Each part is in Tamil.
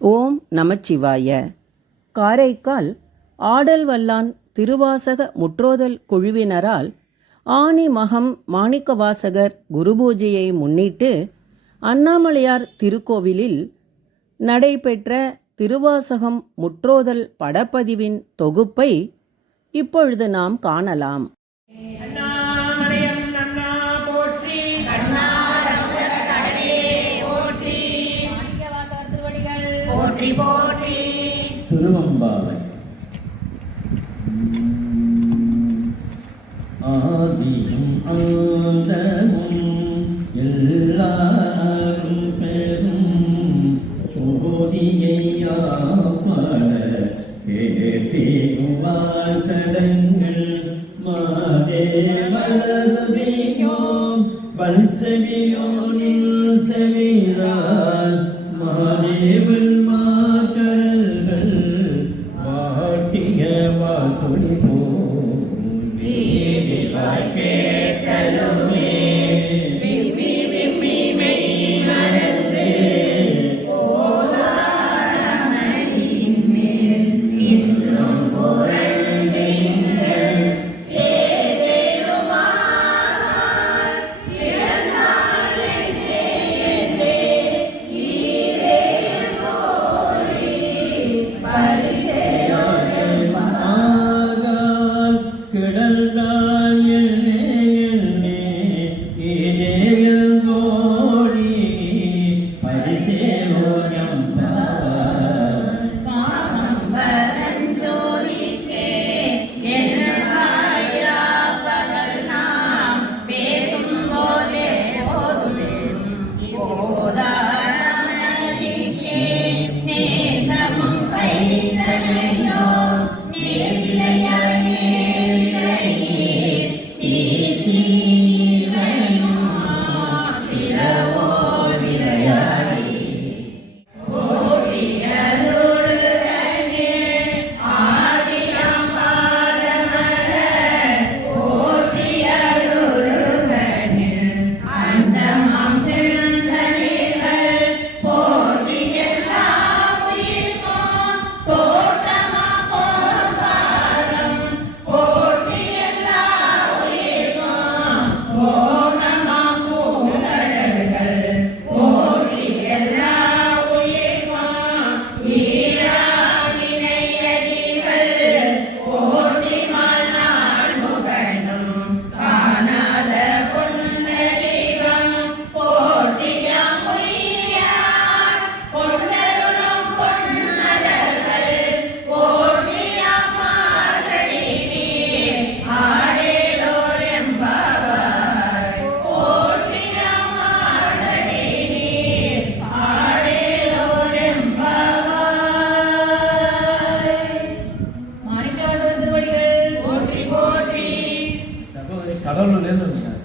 ஓம் நமச்சிவாய. காரைக்கால் ஆடல் வல்லான் திருவாசக முற்றோதல் குழுவினரால் ஆனி மகம் மாணிக்கவாசகர் குருபூஜையை முன்னிட்டு அண்ணாமலையார் திருக்கோவிலில் நடைபெற்ற திருவாசகம் முற்றோதல் படப்பதிவின் தொகுப்பை இப்பொழுது நாம் காணலாம். திருவம்பாவை. ஆதியும் ஆந்தமும் எல்லாரும் பெரும் சோதியையாப்பட கேட்டியும் வாழ்த்தடங்கள் மாதே வளர்வையோம் வல்செவியோனில் செவிரால் மாதேவன்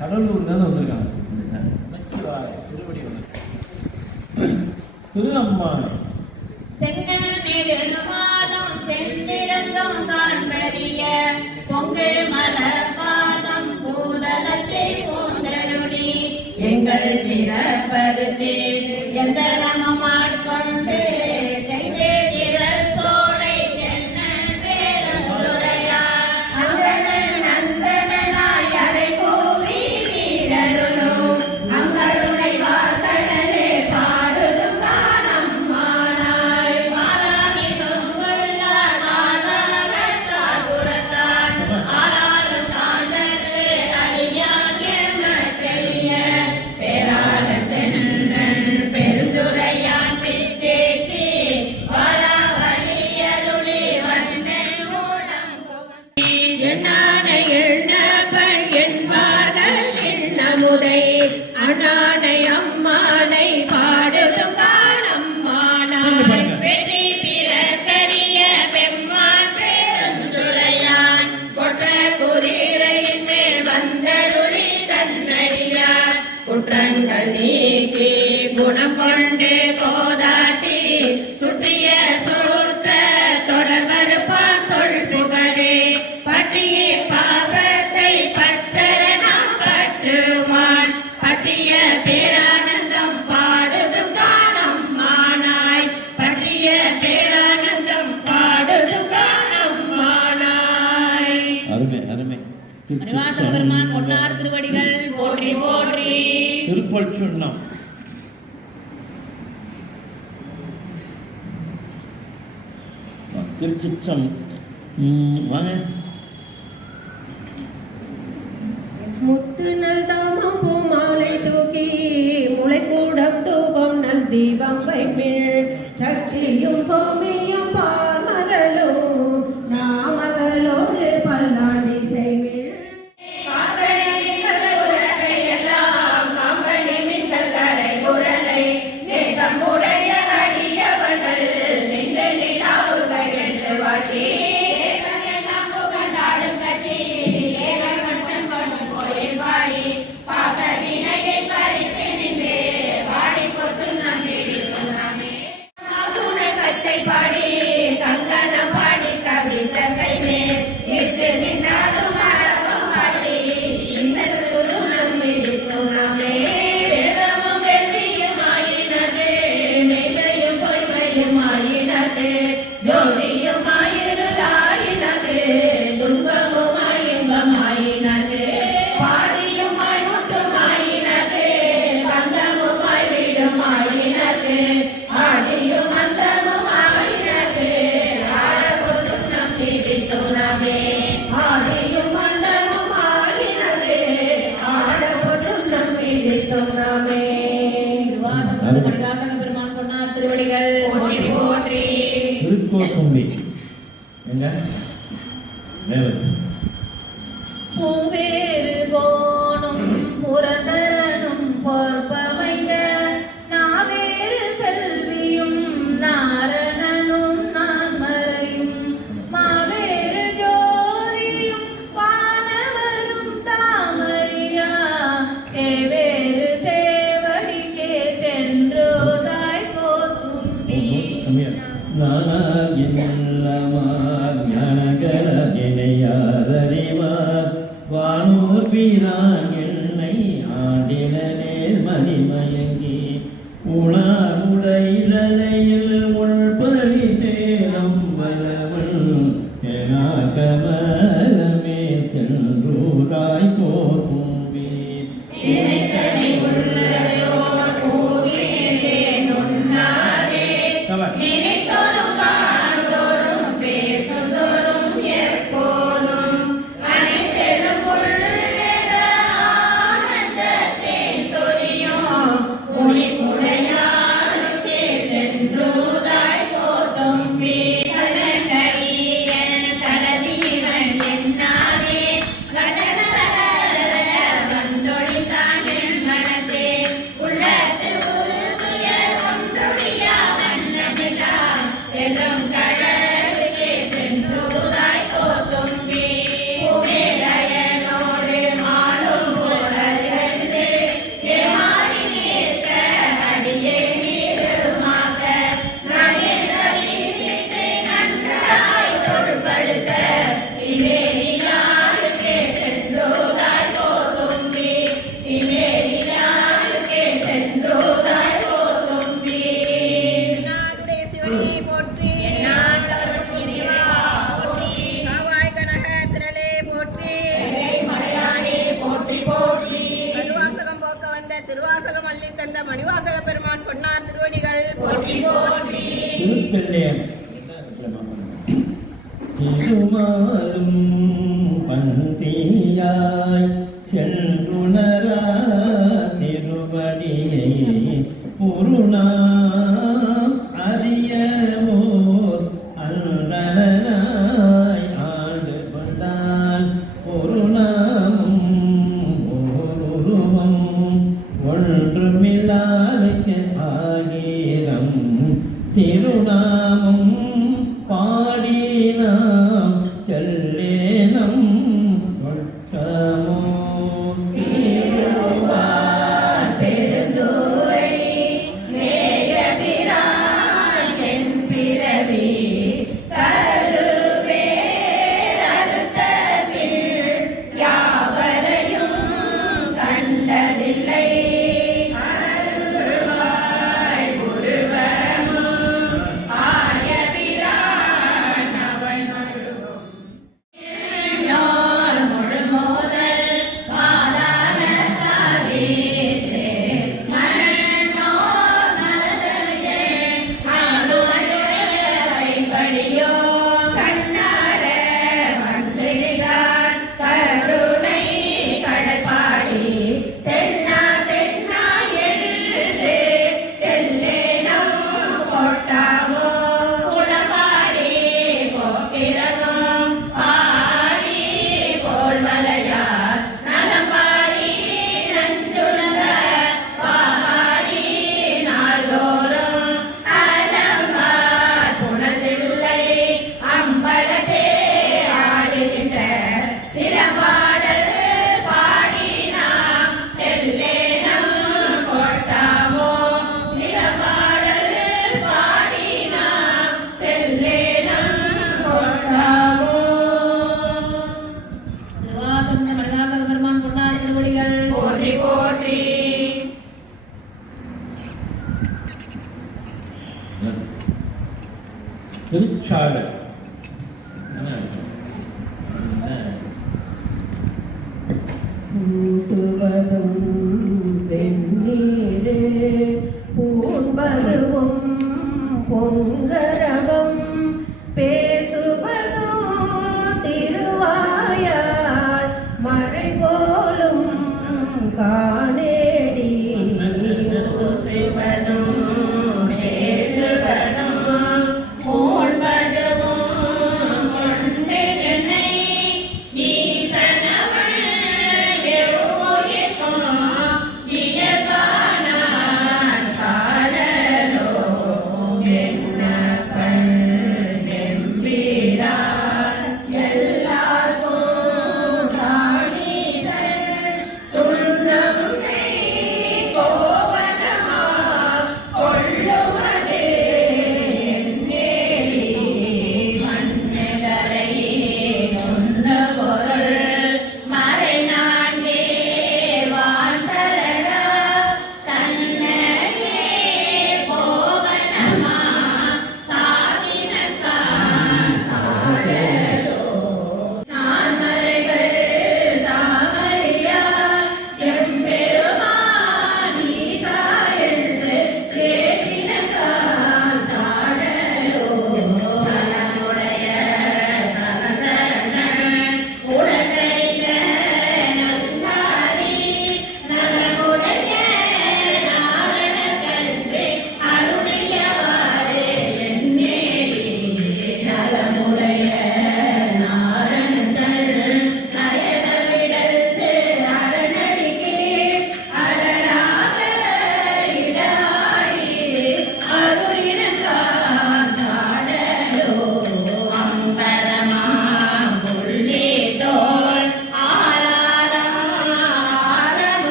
கடலூர்லேருந்து வந்திருக்காங்க. திருவம்பாவை. எங்கள் பிறப்பருத்தே எந்த நமமாட்கொண்டு பெருந்துரை மணிவாசக பெருமான் பொன்னார் திருவடிகள் போற்றி போற்றி. திருப்பல் சொன்னோம். திருச்சிச்சம் வாங்க. முத்து நல் தாமம் பூமாலை தூக்கி முளைக்கூடம் தூபம் நல் தீபம் வைப்பில் சக்தியும் கோமியும் பார்மகளும் நாமகளோடு பல்லாண்டி செய்வில் மணிவாசக பெருமான் பொன்னார் திருவடிகள் போற்றி போற்றி. திருக்கோசம்பி எங்க ரேவதி. பூவேறு கோணும் புரதனும் பொற்பமைந்த நாவேறு செல்வியும் நாரணனும் நான்மறையும் மாவேறு ஜோதியும் வானவரும் தாமரியா தேவேறு சேவடிக்கே சென்றோதாய் கோசும்பி. வானூர் வீரான் என்னை ஆடினே மதிமயங்கி உணவுடையிலையில் உள்படி தேரம் வலவன் கமலமே சென்றூராய் போர்பூமி. திருவாசகம் அள்ளி தந்த மணிவாசக பெருமான் பொன்னார் திருவடிகள் போற்றி போற்றி. திருமாலும் பந்தியாய் சென்றுணரா திருவடியை பொருளா அறியவோர் அந்தனாய் ஆண்டு கொண்டான் பொருளாமும் ஓருருவம் ஒன்றுமில்லாருக்கு ஆகிரம் திருநாமம் பாடினாம் செல்லேனம் ஒற்றமோ. ஆய திருச்சாடல் பூசுவதும் வெந்நீரே பூண்பதுவும் பொங்கரகம் பேசுவதோ திருவாயால் மறை போலும் காணேடி பூசுவதும் பேசுவதும்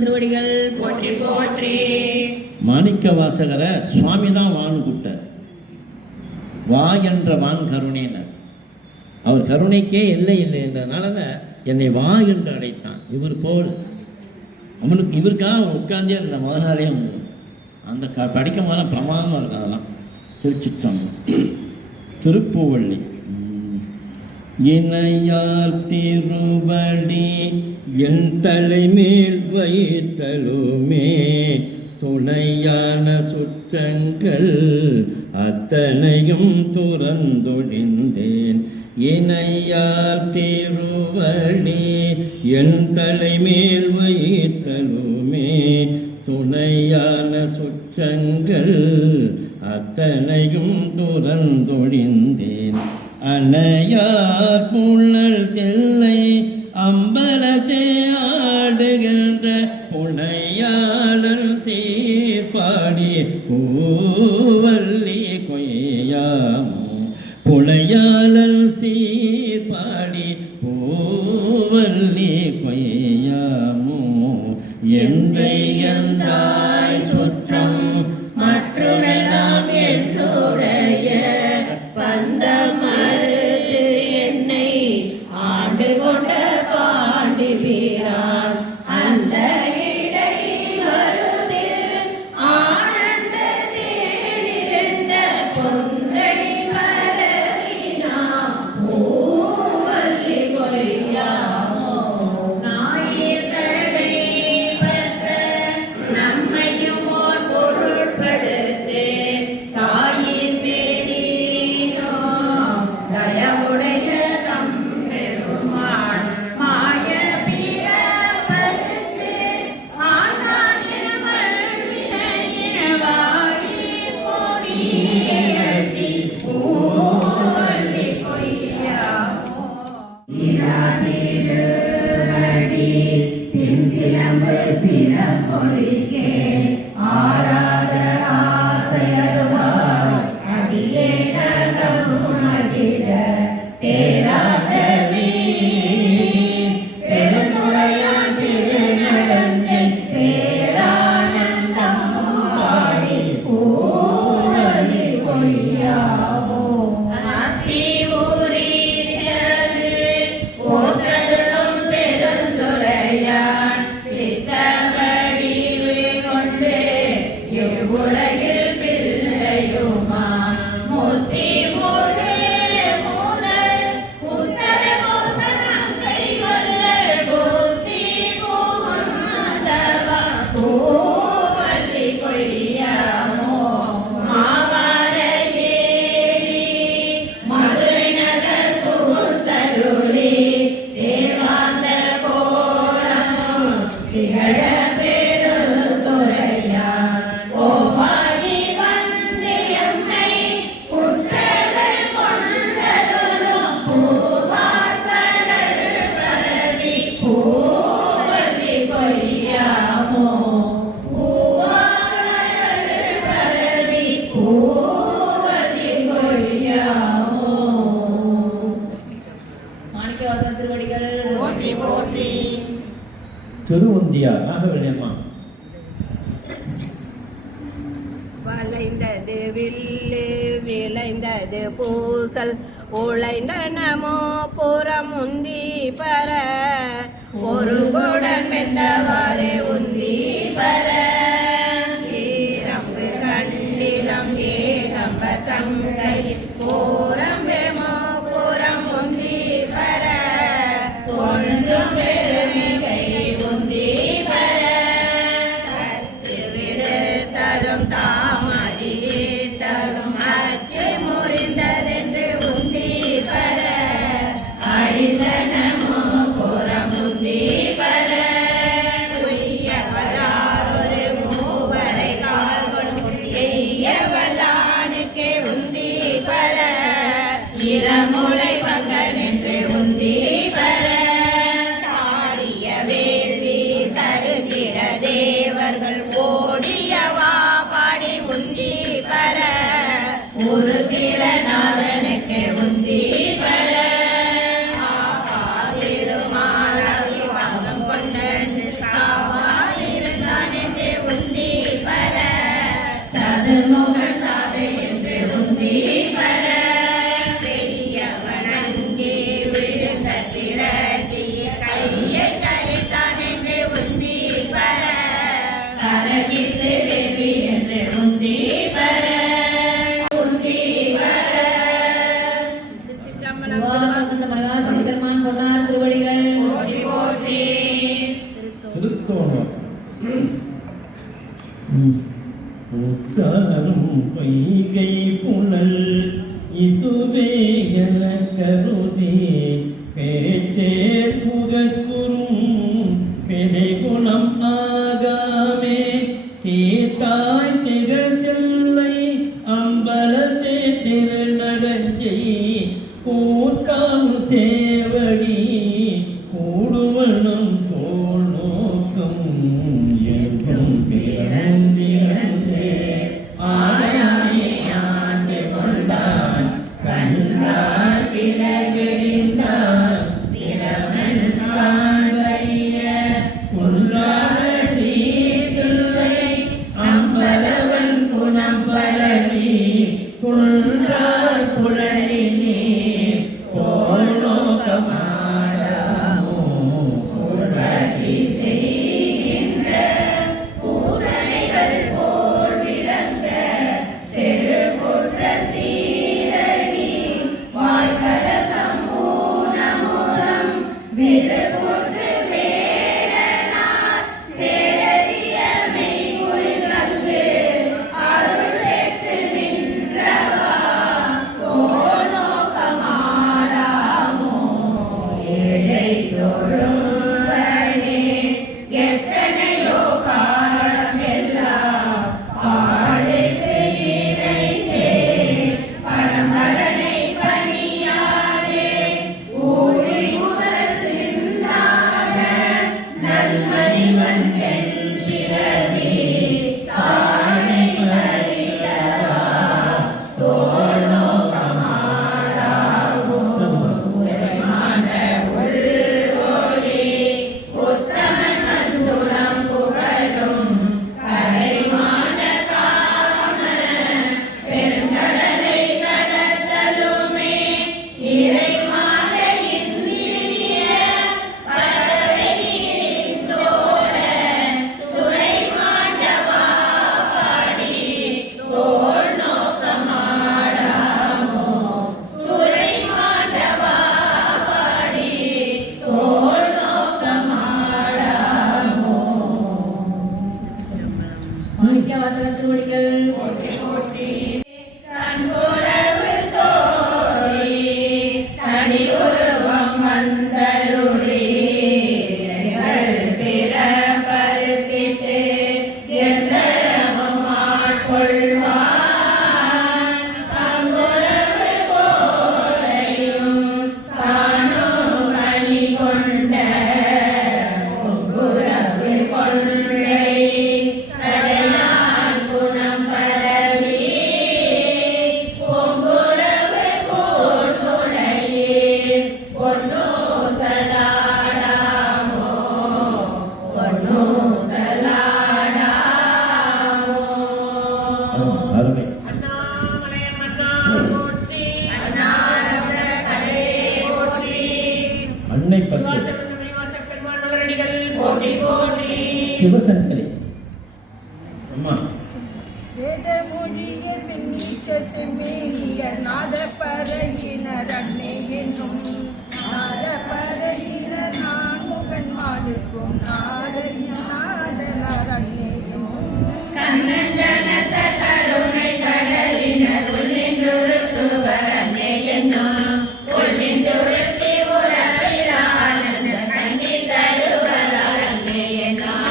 திருவடிகள் போற்றி போற்றி. மாணிக்க வாசகரை சுவாமி தான் வான்னு கூப்பிட்டார். வா என்ற வான் கருணைனர். அவர் கருணைக்கே எல்லை இல்லை என்றனால என்னை வா என்று அழைத்தான். இவர் போல் அவனுக்கு இவருக்காக உட்கார்ந்தே இருந்த முதலாளே அந்த படிக்கும் போது பிரமாதமாக இருக்கும். அதெல்லாம் திருச்சிட்டோம். திருப்புவள்ளி இணையார் திருவடி என் தலைமேல் வைத்தலுமே துணையான சுற்றங்கள் அத்தனையும் துறந்தொழிந்தேன். இணையார் திருவடி என் தலைமேல் வைத்தலுமே துணையான சுற்றங்கள் அத்தனையும் துறந்தொழிந்தேன். அணையார் புள்ளல் தில்லை அம்பலத்தே ஆடுகின்ற புனையாளர் சீர்பாடி பூவல்லி கொய்யாமோ புனையாளர் சீர்பாடி பூவல்லி கொய்யாமோ எந்தை எந்தாய் சுற்றம் மற்றமெல்லாம் என்னுடைய பந்தமருது என்னை ஆண்டு கொண்ட பாண்டி வீரான் அந்த இடை மருதில் ஆனந்த தேடிருந்த பொங்கை மரவினா பூவல்லி கொய்யாமோ ஞாயிற்றை மாணிக்கவாசகர் திருவடிகள் போற்றி போற்றி. திருவந்தியா நாகவேணியம்மா. வளைந்தது வில்லு விளைந்தது பூசல் உழைந்த நமோ புறம் உந்தி பர ஒருங்குடன் மெந்தவாறு உந்தி பர ஈரம்பு கண்டிடம் ஏகம்ப தங்கை போரம் வேமோ புறம் உந்தி பர ஒன்றும் பெருமிகை உந்தி பர விடு தரும் தாமடியிட்டலும் அச்சு முறிந்ததென்று உந்தி பர அழிந்தனமோ புறம் உந்தி பர உய்யவலாரொரு மூவரை கால் கொண்டு எய்யவலானுக்கே உந்தி பர இளமுளை வங்கனென்று உந்தி பர சாடிய வேள்வி தருகிற தேவர்கள் ஓடியவா பாடி உந்தி பர ஒரு திறனாதனுக்கு உந்தி பர திருமாலவி பங்கம் கொண்டு சாவாயிருந்தான் என்று உந்தி பர சதுர்முகன் சாதை என்று உந்தி பர பெரியவனங்கே விழுந்த திரட்டி கையை கழித்தான் என்று உந்தி பர கரகித்து வேள்வி என்று உந்தி பர உந்தி பர. திருச்சிற்றம்பலம். திருவாசந்த மணிவாசக பெருமான் பொன்னார் திருவடிகள் போற்றி போற்றி. திருத்தோணம். முத்தாரும் பொய்கை புனல் இதுவே என கருதி பேட்டே புகக்குறும் பெருகுணம் ஆகாமே சீத்தாய் திகழ் செல்லை அம்பலத்தே திருநடஞ்சை கூத்தாம் சேவடி கூடுவனம் தோல் நோக்கம் என்றும் பிறந்திருந்தே ஆயானே ஆண்டு கொண்டான் கண்டான் பிறகெறிந்தான் பிரமன் காண்பறிய குன்றாத சீர்தில்லை அம்பலவன் குணம் பரவி குன்றார் குழலினே தோல் நோக்கமாடாமோ உலகி செய்கின்ற பூசணைகள் போல் விளங்க செருகுற்ற சீரடி வாய்கல சம்பூர்ணமுகம் விருப்புற்று வேடனார் சேடறிய மெய்குளிர்ந்து அருள் பெற்று நின்றவா தோல் நோக்கமாடாமோ ஏழை தொழும்பனே எத்தனையோ காலம் எல்லாம் பாழைத்து இறைந்தே பரம்பரனை பணியாதே ஊழி முதல் சிந்தாத நல்மணிவன் தென்பிற மாணிக்கவாசகர் திருவடிகள் போற்றி போற்றி. கண்புலவு சோதி தனி உருவம் வந்தருளி எங்கள் பிறப்பருத்திட்டு எந்தரமும் ஆட்கொள்வான். கண்புலவு போதையும் தானும் மணி கொண்ட பொங்குலவு கொன்றை சடையான் குணம் பரவி பொங்குலவு போன்முலையில் பொன்னூசலாடாமோ பொன்னூசலாடாமோ. அருமை. அண்ணாமலைய மன்னா போற்றி. அண்ணாரமண கடலே போற்றி. அன்னை பற்றி வாசகர் பெருமான் மலரடிகள் போற்றி போற்றி. சிவசங்கரி அம்மா வேதமொழிய பின்னீச்ச செம்மேனிய நாதப்பறையினர் அன்னை என்னும் நாதப்பறையினர் நான் முகன் மாடுக்கும் நாதனாதனார் அன்னையும் கண்ணஞ்சனத்த கருணை கடலினர் உள்ளின்றுருத்துவர் அன்னை என்னும் உள்ளின்றுருத்தி உறவிலானந்த கண்ணி தருவர் அன்னை என்னும்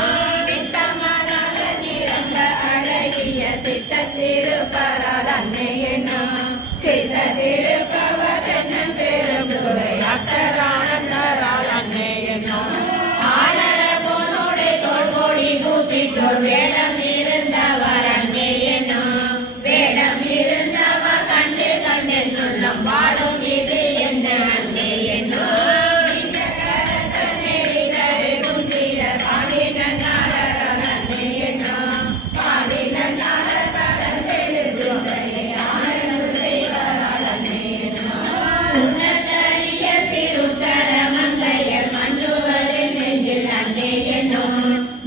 நித்தமராக நிறந்த அழகிய சித்த திருப்பரால் அன்னை என்னும் சித்த திருப்பவர் என்னும் பெரும் துறை அத்தரானந்தரால் அன்னை என்னும் ஆனர பொன்னோடை தோள்கொடி பூசிட்டோர் வேடம் இருந்தவர் அன்னை என்னும் வேடம் இருந்தவர் கண்டு கண்டு சொல்லும் பாடும் இது என்ன அன்னை என்னும் இந்த கரத்தனை விதறு குந்திர பாடின நாடகர் அன்னை என்னும் பாடின நாடகர் செழு சுடலை ஆனந்து செய்வரால் அன்னை என்னும் உன்னதரிய திருத்தர மங்கையர் மண்டுவரின் நெஞ்சில் அன்னை என்னும்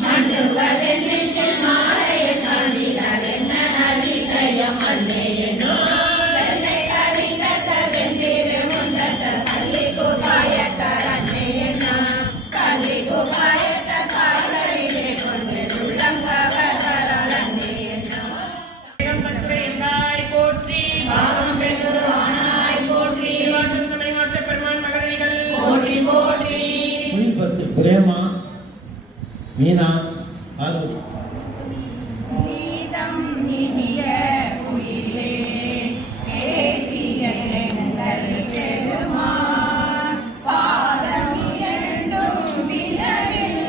மண்டுவரின் நெஞ்சில் மாலைய காணினார் என்ன அதிசயம் அன்னை என்னும் வெள்ளை கவிங்கத்த வெந்திரு முந்தத்த கல்லி குபாயத்தார் அன்னை என்னும் கல்லி குபாயத்த தாய்களிலே கொண்டு உள்ளங்கவரால் அன்னை என்னும் போற்றி பாவம் பெருவானாய் போற்றி வாசகர் பெருமான் மகரிகள் போற்றி போற்றி. புலிப்பத்து பிரேமா மீனா பார்வதி நீதம் இனிய உயிரே கேட்டிய எங்கள் பெருமான் பாதம் இரண்டும் விலகில்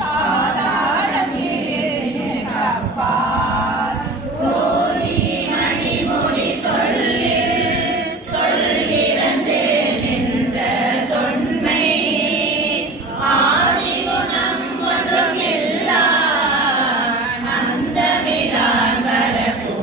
பாதாளம் ஏழு கப்பால் சோதி மணிமொழி சொல்லி சொல்கிறந்தே நின்ற தொன்மை ஆதிகுணம் ஒன்றும் இல்லா அந்த விழான் வரப்போ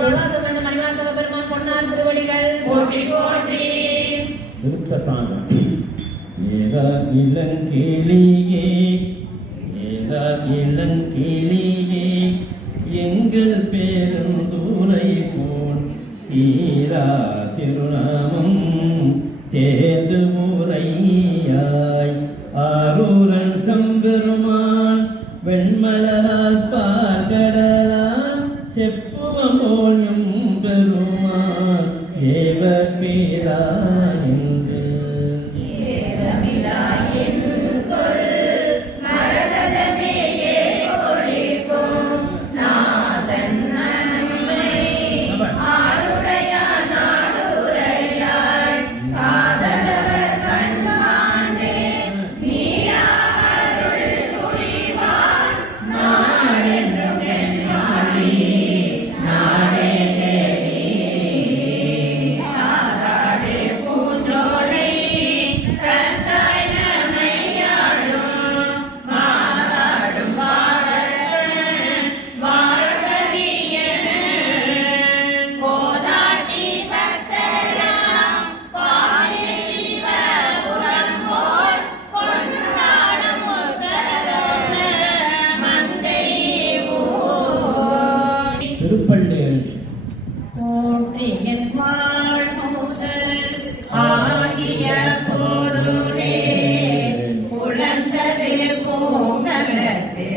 பொருளாதார கண்ட மணிவாசக பெருமான் பொன்னார் திருவடிகள் போற்றி போற்றி. விருத்தசானம். ஏதா இளங்கிளியே ஏதா இளங்கிளியே எங்கள் பெருந்துரை போல் சீரா திருநாமம் தேர்ந்து உரையாய் ஆரூரன் சம்பெருமான் வெண்மலரால் பார்கடலால் செப்புவமோல் எம்பெருமான் தேவர் பேரா என்று திருப்பள்ளி போற்றி என் வாழ்முதல் ஆகிய பொருளே புலந்தது பூங்கலத்து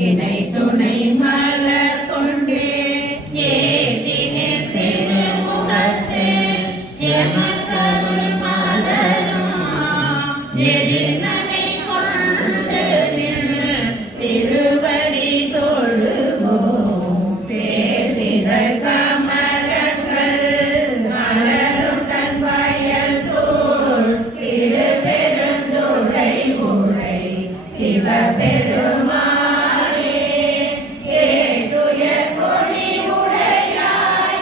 இணை துணை மலர் கொண்டு ஏதினே திருமுகத்து எமக்கருள் மலரும் எழில்நகை கொண்டு நின் திருவடி தொழுவோம். சேர்திதழ் கமலங்கள் மலரும் தன் வயல் சூழ் திருப்பெருந்துறை உரை சிவபெருமானே கேட்டுயர் கொடி உடையாய்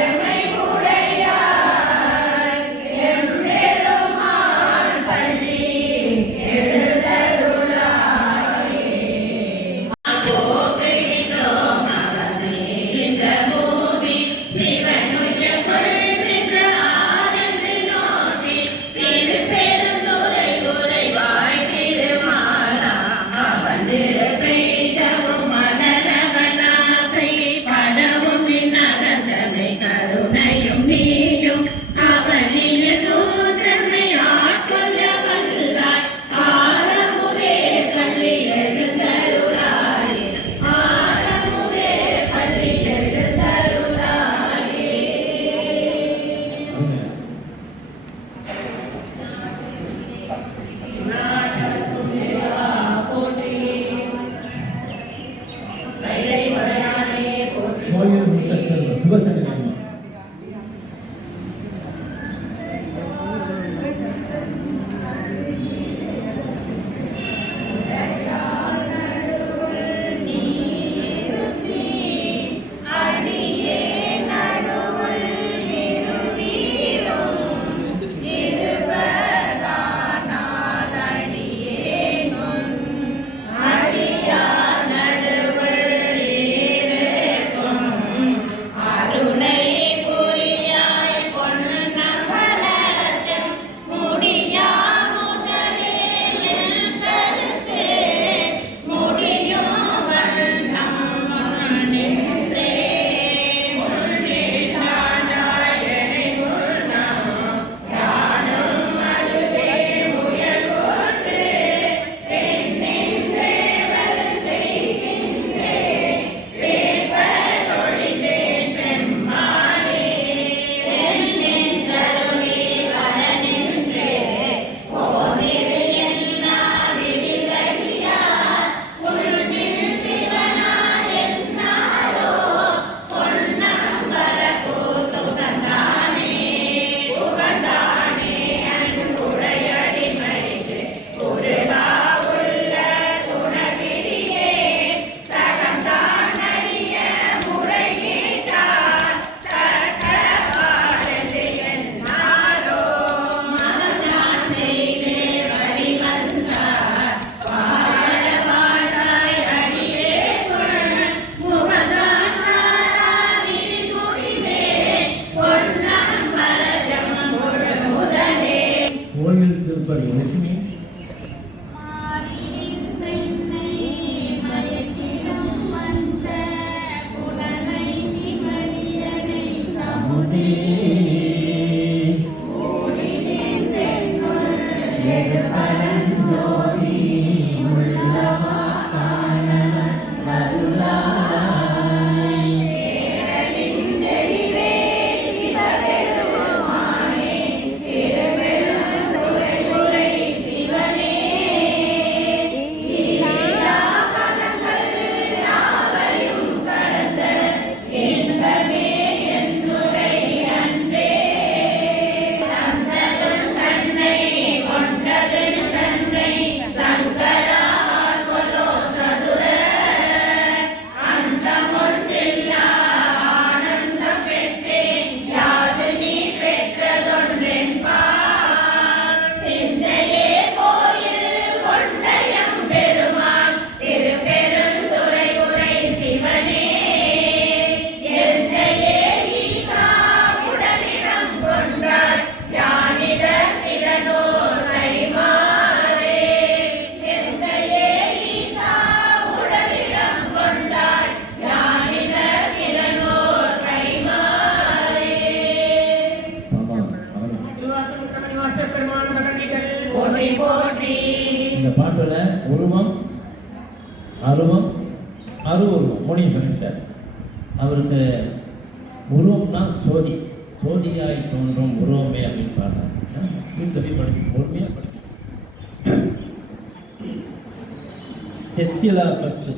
எமை உடையாய் எம்பெருமான் பள்ளி எழுந்தருளாயே. போகின்றோம் அவனே இந்த பூமி சிவனுய கொள்கின்ற ஆனந்து நோக்கி திருப்பெருந்துறை உரைவாய் திருமாலா அவன் பாட்டில் உருவம் அருவம் அருவுருவம் மொழி பண்ணிட்டார். அவருக்கு உருவம்னா சோதியாய் தோன்றும் உருவமே அப்படின்னு பாடுறாங்க. வீட்டில் போய் படிச்சு பொறுமையாக படிச்சு செத்திலா பட்டு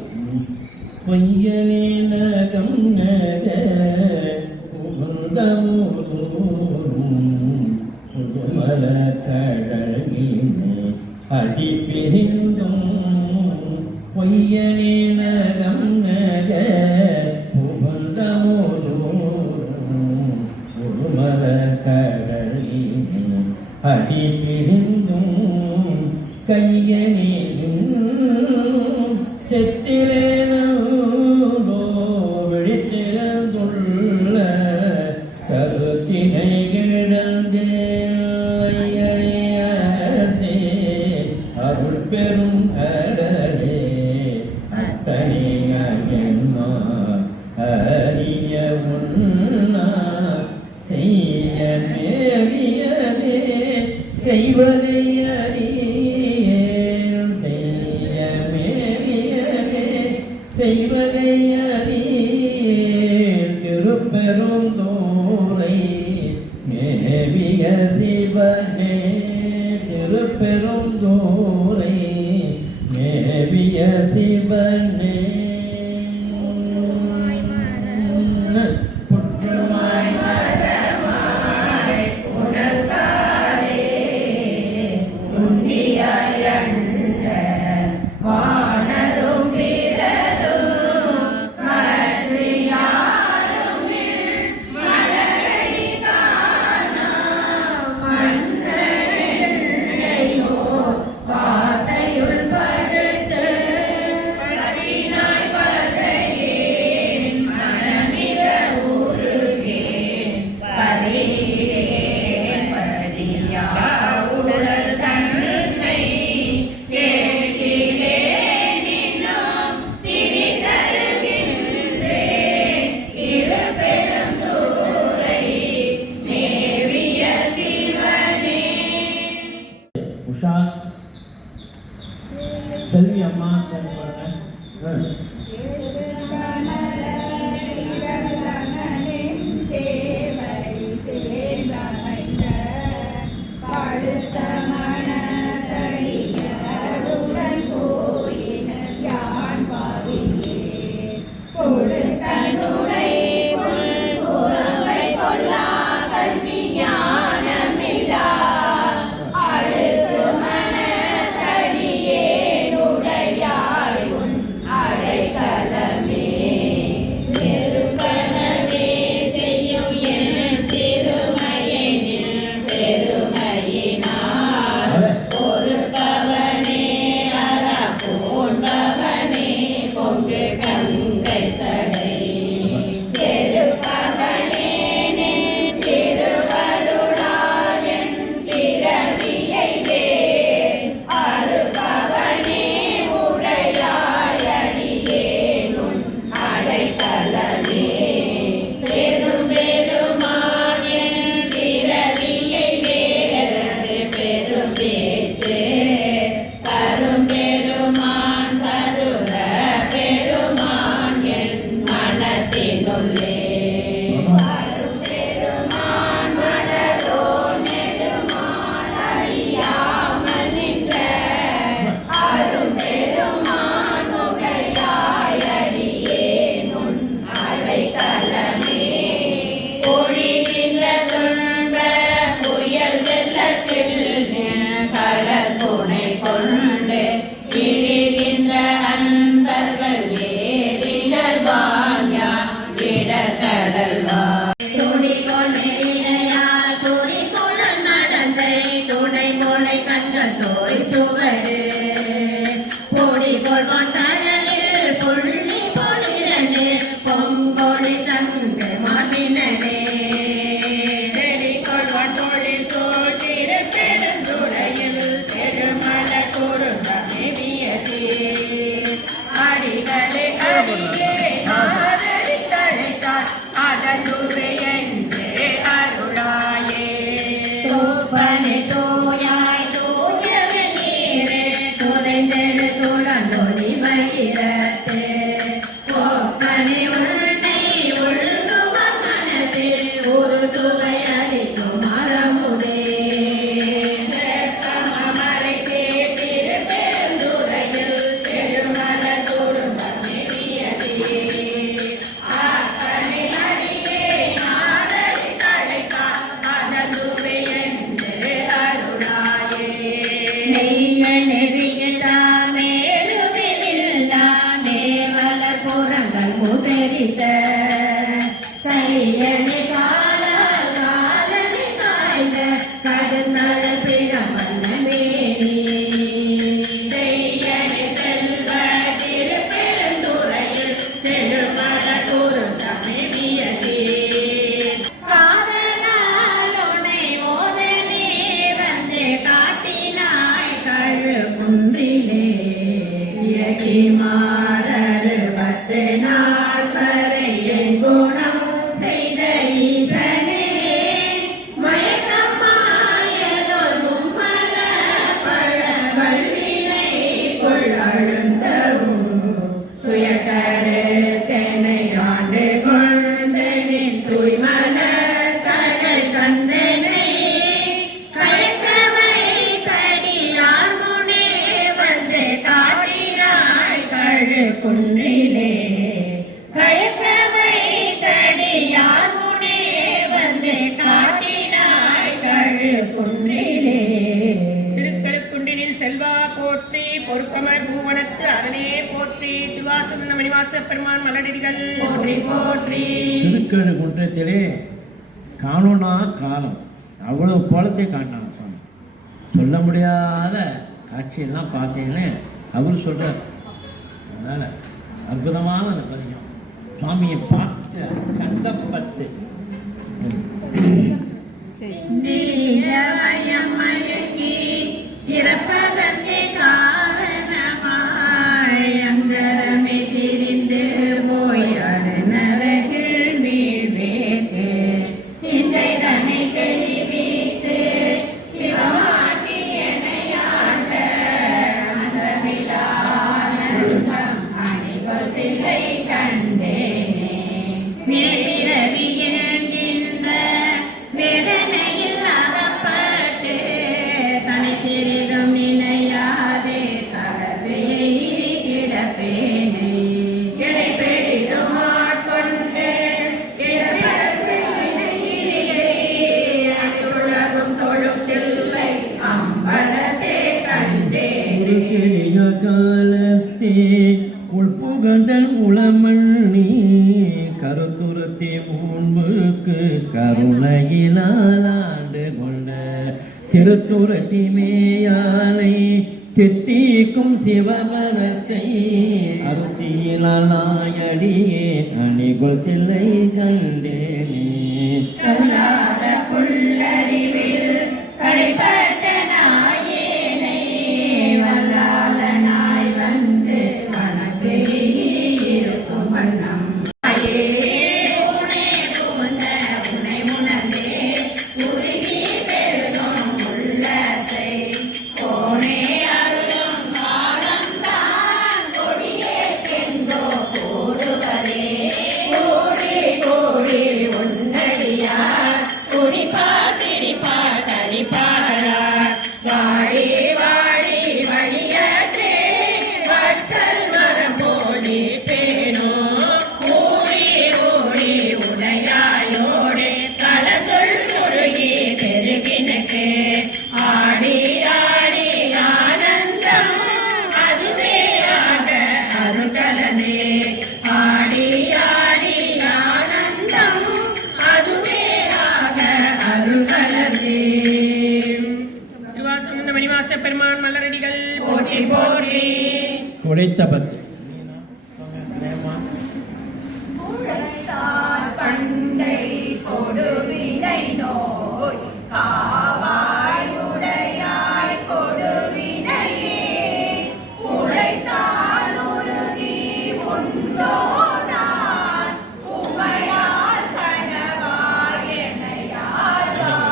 பொய்யனே நகம் நக புதுமல கடலின் அடி பிரிந்தும் பொய்யனே நகம் நக புதுமல கடலின் அடி பிரிந்தும் கையனே செத்திலேனோ விழித்திறந்துள்ள கருத்தினை கிடந்தே அருள் பெரும் கடலே அத்தனியம்மா அரிய உண்ணா செய்ய மேலியனே செய்வதை அறியேன் செய்ய மேலியனே செய்வதை அறியேன் திருப்பெரும் தோரை மேவிய சிவனே திருப்பெரும் தோரை மேவிய சிவனே புற்றுமாய் உஷா செல்வி அம்மா அடைக்கலம் தேர்ந்தெடு துளந்தொழி பயிரத்து ஒப்பனை உன்னை ஒழுங்குவ மனத்தில் ஒரு சுவை அளிக்கும் மரமுதே செப்பமரை சேர்த்திரு பெருந்துறையில் செழுமல குடும்பம் நெடியதே அப்பனை அடியே நாடறி களைக்கா அதனுவே என்று அருளாயே நெய்ய நெறியில்லா மேலுமில்லா நேவல புறங்கள் முதரித்த கையணி காலனி காய்ந்த கடுநல பிழமல்ல மேனி செய்யணி செல்வ திருப்பெருந்துறையில் செழுமல குறுந்தமிழியதே காதலாலுனை ஓதனே வந்து காட்டினாய் கழு குன்றிலே இயக்கி மாறரு 10 நாள் வரை என் குணம் செய்த ஈசனே மயக்கமாயதொரு மும்மல பழ வல்வினை கொள்ளழுந்தவும் துயக்கரு தெனை ஆண்டு கொண்டனின் தூய்மல கடல் கந்தனை கயற்றவை கடியார் முனே வந்து காட்டினாய் கழு குன்றிலே கயற்றவை கடியார் முனே வந்து காட்டினாய் கழு குன்றிலே திருக்கழுக்குன்றினில் செல்வா போற்றி பொறுக்கமர் பூவனத்து அதனே போற்றி திருவாசன மணிவாச பெருமான் மலரடிகள் போற்றி போற்றி திருக்கழு குன்றத்திலே காணோனா காலம் அவ்வளோ கோலத்தை காட்டினாங்க சுவாமி. சொல்ல முடியாத காட்சியெல்லாம் பார்த்தீங்கன்னு அவர் சொல்கிறார். அதனால் அற்புதமான அந்த பதிகம் சுவாமியை பார்த்த கண்டப்பட்டு மயக்கி இறப்பதற்கே காரணமாய் அந்தரமே திரிந்து போய் அருணவர்கள் வீழ்வேற்கு சிந்தை தன்னை தெளிவித்து சிவமாட்டி எனையாண்ட அந்த விழானந்தம் அணிகள் சிலை கண்டேனே மேலிரவி என்கின்ற வேதனையில் அகப்பட்டு தனி சிறிதும் நினையாதே தளர்வையை கிடப்பேனை இடை பெரிதும் ஆட்கொண்டு உலகும் தொழுத்தில்லை அம்பலத்தே கண்டேன் உருக்கெளிய காலத்தே உள்புகழ்தல் உளமண்ணி கருத்துரத்தி முன்புக்கு கருணையினால் ஆண்டு கொண்ட திருத்துரத்தி மேயானை தித்திக்கும் சிவபரத்தை அருத்தியினால் நாயடியே அணிகொள் தில்லை கண்டேனே கல்லாத புல்லறிவில் கடைப்பட்ட நாயேனை வல்லாளனாய் வந்து வனக்கு இருக்கும் வண்ணம் உனை உணர்ந்தே உருகி பெருகும் உள்ளத்தை கோனே அருளும் காலந்தான் கொடியே சென்றோ போடுவதே கோடி கோடி உன்னடியார் குடிப்பார் திரிப்பார் தரிப்பாரார் வாடி வாடி வழியற்றே வட்டல் மரம் போடி பேணோ ஊடி ஊடி உடையாயோடு கலந்துள் முருகி பெருகினுக்கு ஆடி ஆடி ஆனந்தம் அதுவே ஆக அருகலனே ஆடி ஆடி ஆனந்தம் அதுவே ஆக அருகலனே திருவாசகம் மணிவாச பெருமான் மலரடிகள் போற்றி போற்றி உடைத்த பத்து உழைத்தார் பண்டை கொடுவினை நோய் காவாயுடையாய் கொடுவினையே உழைத்தால் உருகி உண்டோதான் உமையால் கனவாய் என்னையாழ்வாய்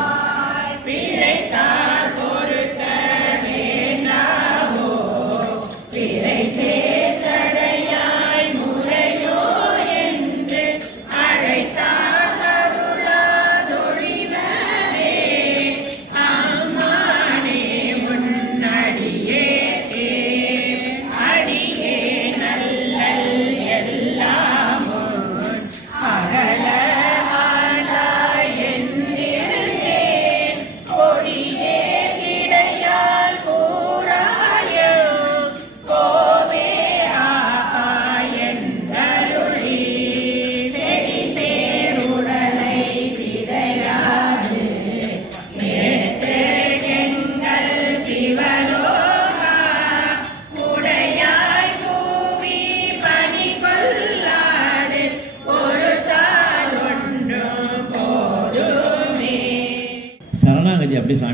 பிழைத்தார் பொறுத்த வேண்டாவோ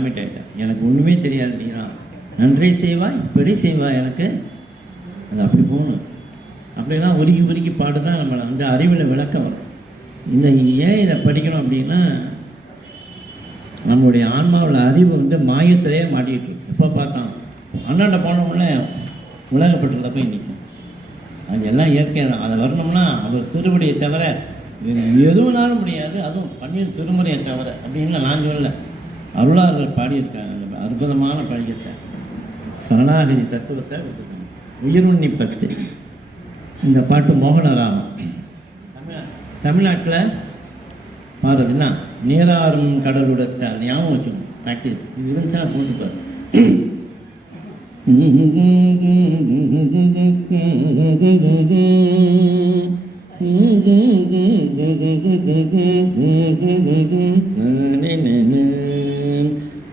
சாமிட்டேன், எனக்கு ஒன்றுமே தெரியாது, நீனா நன்றி செய்வாய் இப்படி செய்வாய், எனக்கு அது அப்படி போகணும். அப்படிலாம் உருகி உருகி பாடுதான் நம்மளை வந்து அறிவில் விளக்கம் வரும். இந்த ஏன் இதை படிக்கணும் அப்படின்னா, நம்மளுடைய ஆன்மாவில் அறிவு வந்து மாயத்திலே மாட்டிகிட்டு எப்போ பார்த்தான் அண்ணாண்ட போனோம்ல உலகப்பட்டில் போய் நிற்கும். அது எல்லாம் இயற்கை தான். அதை வரணும்னா அவர் திருவடியை தவிர எதுவுனாலும் முடியாது, அதுவும் பன்னீர் திருமுறையை தவிர அப்படின்னு நான் சொல்லலை. அருளாளர்கள் பாடியிருக்காங்க அந்த அற்புதமான பழக்கத்தை, சரணாகதி தத்துவத்தை, உயிருண்ணி பக்தி. இந்த பாட்டு மோகனராமன் தமிழ்நாட்டில் பாடுறதுன்னா நீராறும் கடலுடத்தை ஞாபகம் வச்சுக்கணும். ப்ராக்டிஸ் இது இருந்துச்சா போட்டுப்பாரு.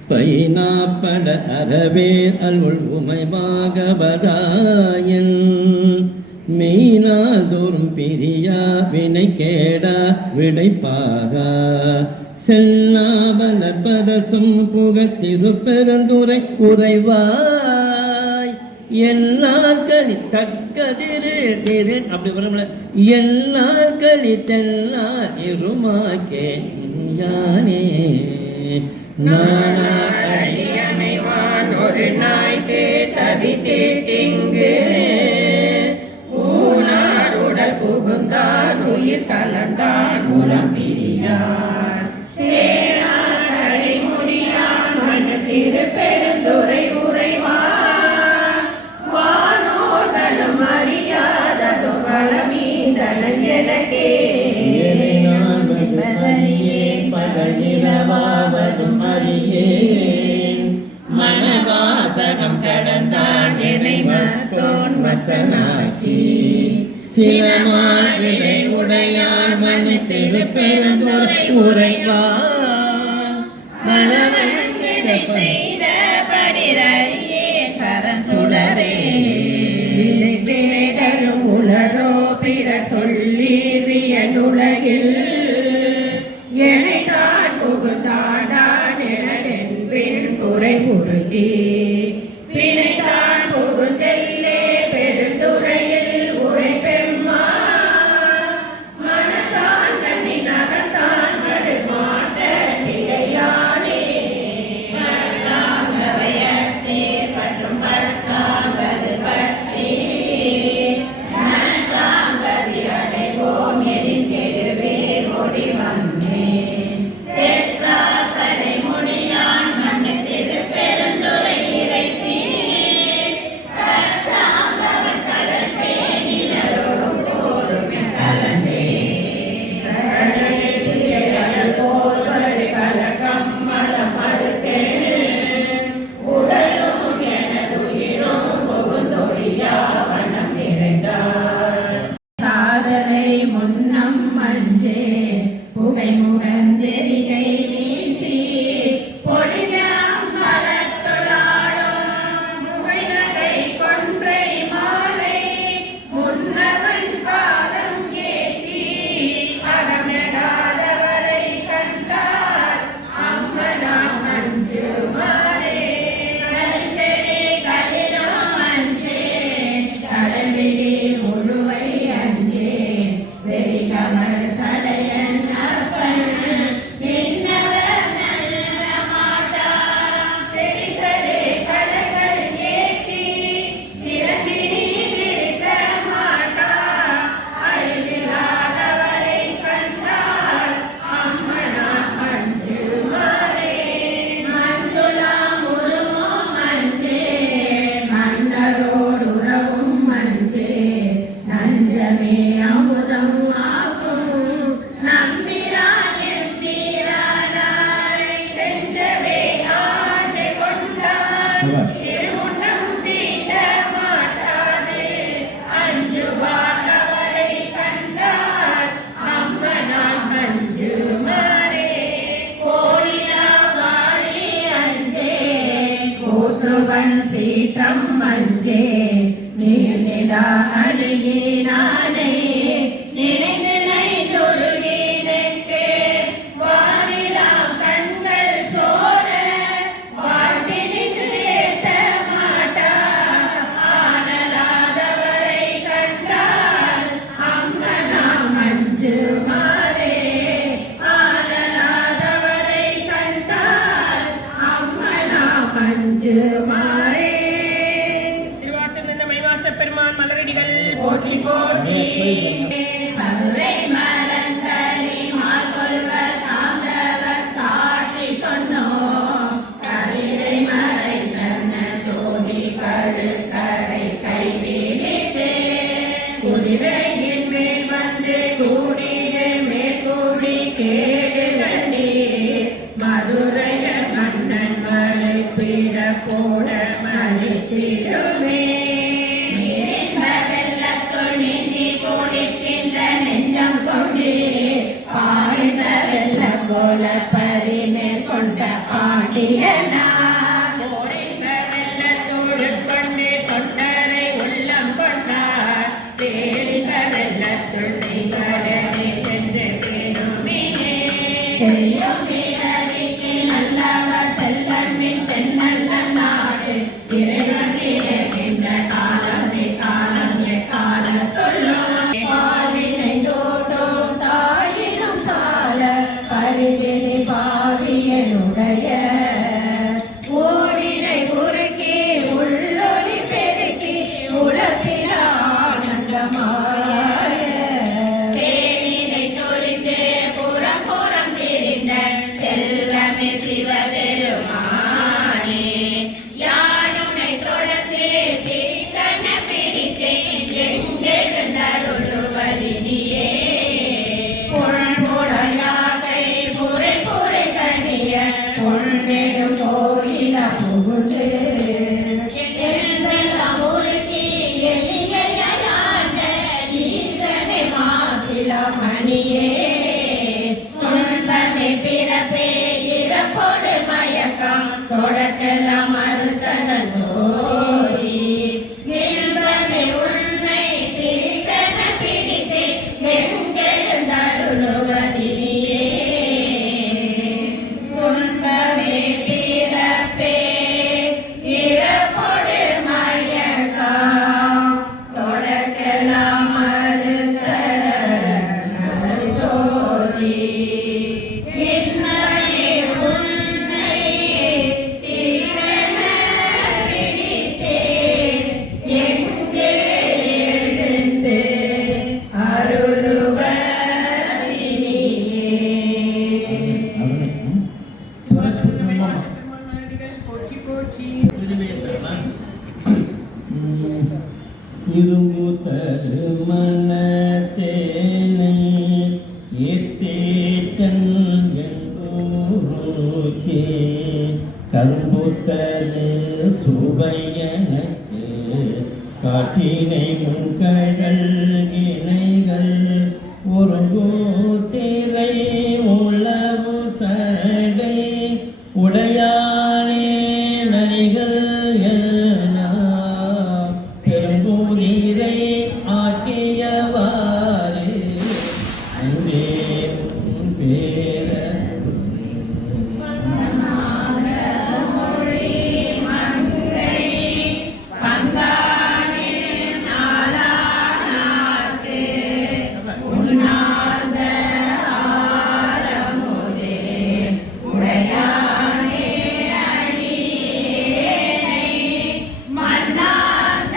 பைனாப்பட அறவே அல்வுள் உமை பாகவதாயன் மெய்னாதோறும் பிரியா வினை கேடா விடைப்பாக செல்லாவலர் பரசும் புகழ் திருப்பெருந்துரை உறைவாய் எல்லார் களி தக்கதிரு அப்படி வரல, எல்லார் களி தெல்லார் இருமாக்கே யானே அணைவான் ஒரு நாய் கேட்டதி சீட்டிங்கு ஊனார் உடல் புகுந்தான் உயிர் கலந்தான் மூலம் பிரியார் தேனாசடை முடியான் மண் திருப்பெருந்துரை உறைவான் வானோதலும் அறியாததும் வளமீந்தனன் எனக்கே பகலிரவாவதும் அறியேன் மனவாசகம் கடந்தான் என்னை மத்தோன் மத்தனாக்கி சிலமாவிடை உடையான் மண் திருப்பெருந்துரை உறைவான் மனவனை செய்த படிதறியே கரன் சுடரே விளைடரும் உலரோ பிற சொல்லி வியனுலகில் எனைதான் புகுந்தாண்டான் எனதென்பின் குறை குறுகி பிணைத்தான் புகுந்தெல்லே பெருந்துறையில் உரை பெம்மா மனத்தான் கண்ணி நகத்தான் வருமாட்ட நிலையானே பட்டாங்கவையத்தே பற்றும் பட்டாங்கது பற்றி நன்றாங்கதி அடைவோம் எரிந்தெடுவே ஓடி வந்தே சேற்றாசடை முடியான் மண்ணு திருப்பெருந்துரை இறைச்சி கற்றாங்கவன் கடல் பேணினரோடும் போரும் கலந்தே கடல் போர்வது கலக்கம் மலம் மறுத்தே உடலும் எனதுயிரும் புகுந்தொழியா வண்ணம் நிறைந்தார் சாதனை முன்னம் மஞ்சே புகை முகந்தெரிகை வீசி பொடிஞாம் மரத்தொழாடும் முகைநகை கொன்றை மாலை முன்னவன் பாதம் ஏற்றி அகமெடாதவரை கண்டார் அம்மனாம் அஞ்சு மாறே கலிசெறி களிரும் அஞ்சே கடவிழி முழுவை அஞ்சே வெறி கமர் சடையன் அப்பன் நின்னவர் நல்ல மாட்டா செறிசரே கடகள் ஏற்றி சிறந்தினி இருக்க மாட்டா அறிவில்லாதவரை கண்டார் அம்மனா மஞ்சு மாறே மஞ்சுளாம் உருவும் மஞ்சே மன்னரோடு உறவும் மஞ்சே நஞ்சமே அமுதம் ஆக்கும் நம்பிரான் எம்பீரானாய் செஞ்சவே ஆண்டை கொண்டார் திருமுன்னம் தீண்ட மாட்டாது அஞ்சுவாதவரை கண்டார் அம்மனாம் மஞ்சு மாறே கோழிலா வாழி அஞ்சே கூற்றுவன் சீற்றம் மஞ்சே நீர்நிலா அழுகினானே நினைந்து நைந்துருகினென்றே வானிலாம் கண்கள் சோர பெருமான் மலரடிகள் போற்றி போற்றி. சதுரை மலர்ந்தரி மார்கொள்வர் சார்ந்தவர் சாட்சி சொன்னோம். கவிதை மறைந்தன சோதி கழுக்கடை கைவிழித்தே குதிரையின் மேல் வந்து கூடியே மேற்கூடி கேடு கண்டீர். மதுரைய மன்னன் மலை பிறப்போட மலித்திடுமே. வெள்ளத்துள் நீந்தி போடிக்கின்ற நெஞ்சம் கொண்டு பாய்ந்த வெள்ள போல பரிமேல் கொண்ட பாண்டியனா. வெள்ளத்துள் கொண்டரை உள்ளம் கொண்டார் தேடிந்த வெள்ளத்துள் நீங்கடனே சென்று தேனுமியே. செய்யும் வீரவிக்கு நல்லவர் செல்லமின் தென்னல்ல நாடு இறைவன் இறைகின்ற காலமே காலமே காலத்துள்ளும். பாவினை தோட்டும் தாயினும் சால பரிதினி பாவியனுடைய ஊரினை குறுக்கி உள்ளொளி பெருக்கி உலகில ஆனந்தமாய தேனினை சொரிந்து புறம் புறம் திரிந்த செல்வமே சிவபெருமானே. யானுனை தொடர்ந்து சிக்கன பிடித்தேன் எங்கெழுந்தருளுவதினியே. பொன்முளையாகை புரை புரை கணிய பொன்னெடும் கோயில புகுந்து எந்தெல்லாம் உருக்கி எளியையாண்ட ஈசனை மாசில மணியே. துன்பமே பிறப்பே இறப்போடு மயக்கம் தொடக்கெல்லாம் மறுத்தன சோதி. இன்பமே உண்மை சிறிதன பிடித்தே எங்கெழுந்தருளுவதினியே. துன்பமே பிறப்பே இறப்போடு மயக்கம் தொடக்கெல்லாம் மறுத்தன சோதி. இன்பமே உண்மை சிறிதன பிடித்தே எங்கே எழுந்து அருளுவதினியே. போற்றி போற்றி. இரும்பு தருமண தேனை ஏத்தேற்றன் என்றோக்கே கரும்புத்தரு சுவையனக்கு காட்டினை முன்கடல் இணைகள் ஒருங்கோ திரை உளவு சடை உடையானே நரிகள் எல்லாம் பெரும்பூதிரை ஆக்கியவாறு அன்பே உன் பேர மொழி மங்கை பங்கானே நாளானார்க்கு உண்ணாத ஆரமுதே உடையானே அடியேனை மண்ணாத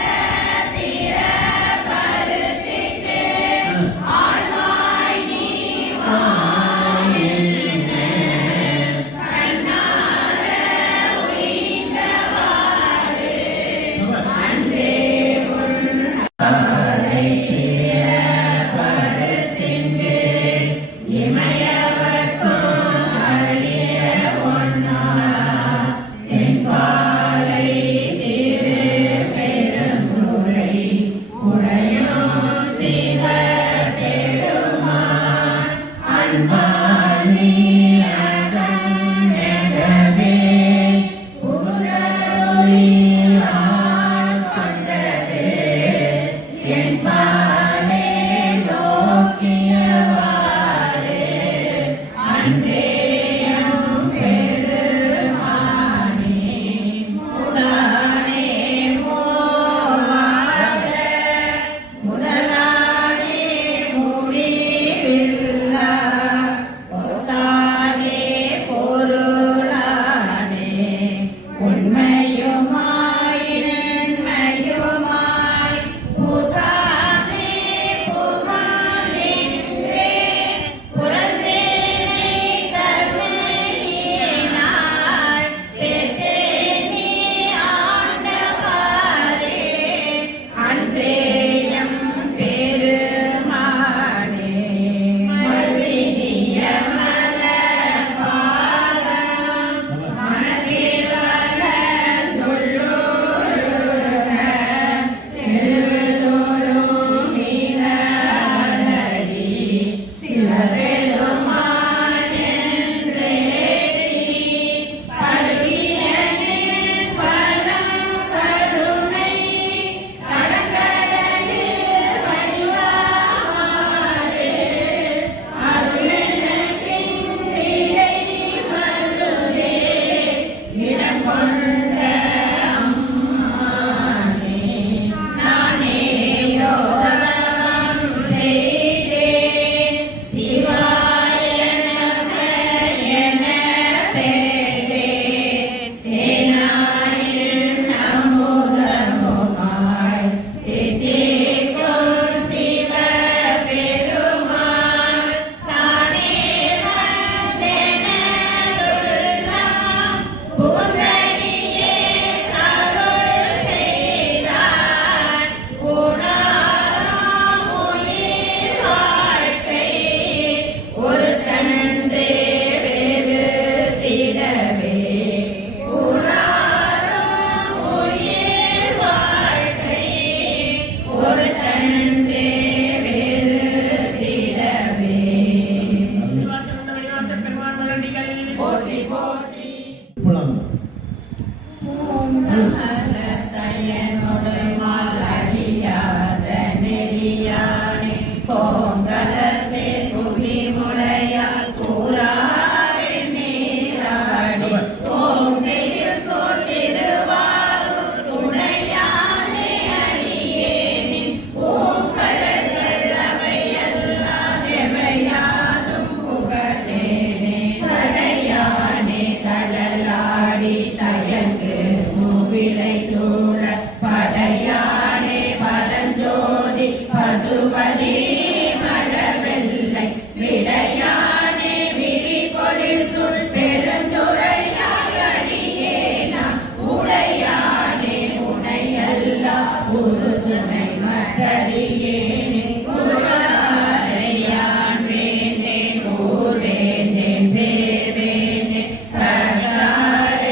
பிற பருத்திட்டு ஆழ்வாய் நீ உண்மையுமாய் பசுபதி மழவெல்லை விடையானே விரிபொழில் சுள் பெருந்துரையாடியேனா உடையானே உனையல்லா ஒரு துணை மற்றறியேனே குருடாரையான் வேண்டேன் ஊர் வேண்டேன் பேர் வேண்டேன் கர்த்தாரையான்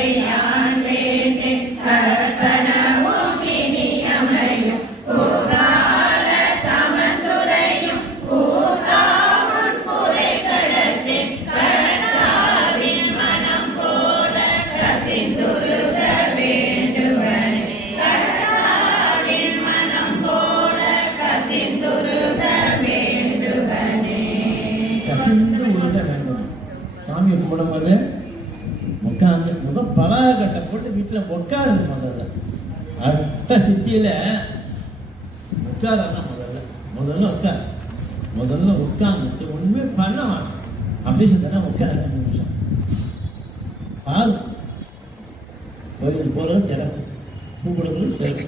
வேண்டேன் கற்பனவும் இனியமையும் கூறாத தமந்துரையும் கூத்தாவுன் குறைகளத்தின் கர்த்தாவின் மனம் போல கசிந்துருக வேண்டுவனே கர்த்தாவின் மனம் போல கசிந்துருக வேண்டுவனே. கசிந்து உருக வேண்டும். சாமி கும்பிடும்போது உட்காந்து பலாகட்டை போட்டு வீட்டில் உட்காரு முதல்ல. அட்ட சித்தியில் உட்காரதான் முதல்ல உட்காந்துட்டு ஒன்றுமே பண்ண வேணும். அப்படி சொன்னா உட்கார 2 நிமிஷம். பால் கோயிலுக்கு போகிறது சிறப்பு, பூ கொடுக்குறது சிறப்பு,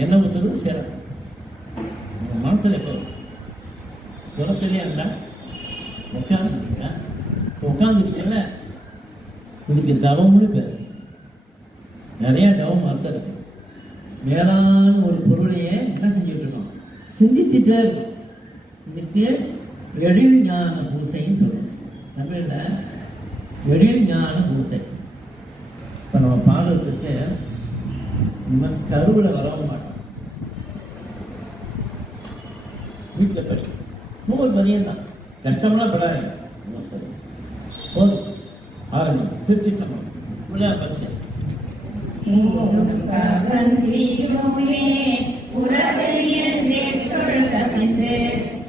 எண்ணெய் ஊற்றுறது சிறப்பு. உங்கள் மனசில் எப்போ சுரத்திலே இருந்தா உட்காந்துருக்கீங்க. உட்காந்துருக்கீங்கள இதுக்கு தவம்னு பேர். நிறைய தவம் அர்த்தம் இருக்கு. மேலான ஒரு பொருளையே என்ன செஞ்சுட்டு இருக்கோம், சிந்திச்சுட்டே இருக்கும். இதுக்கு எழில் ஞான பூசைன்னு சொல்லுவோம். தமிழில் எழில் ஞான பூசை. இப்போ நம்ம பாடுறதுக்கு நம்ம கருவில் வரவும் மாட்டோம். வீட்டில் படிக்கும் 100 பதியம் தான், கஷ்டம்லாம் படாது. போதும், ஆரம்பம் திருச்சிட்டோம் உள்ளே பற்றி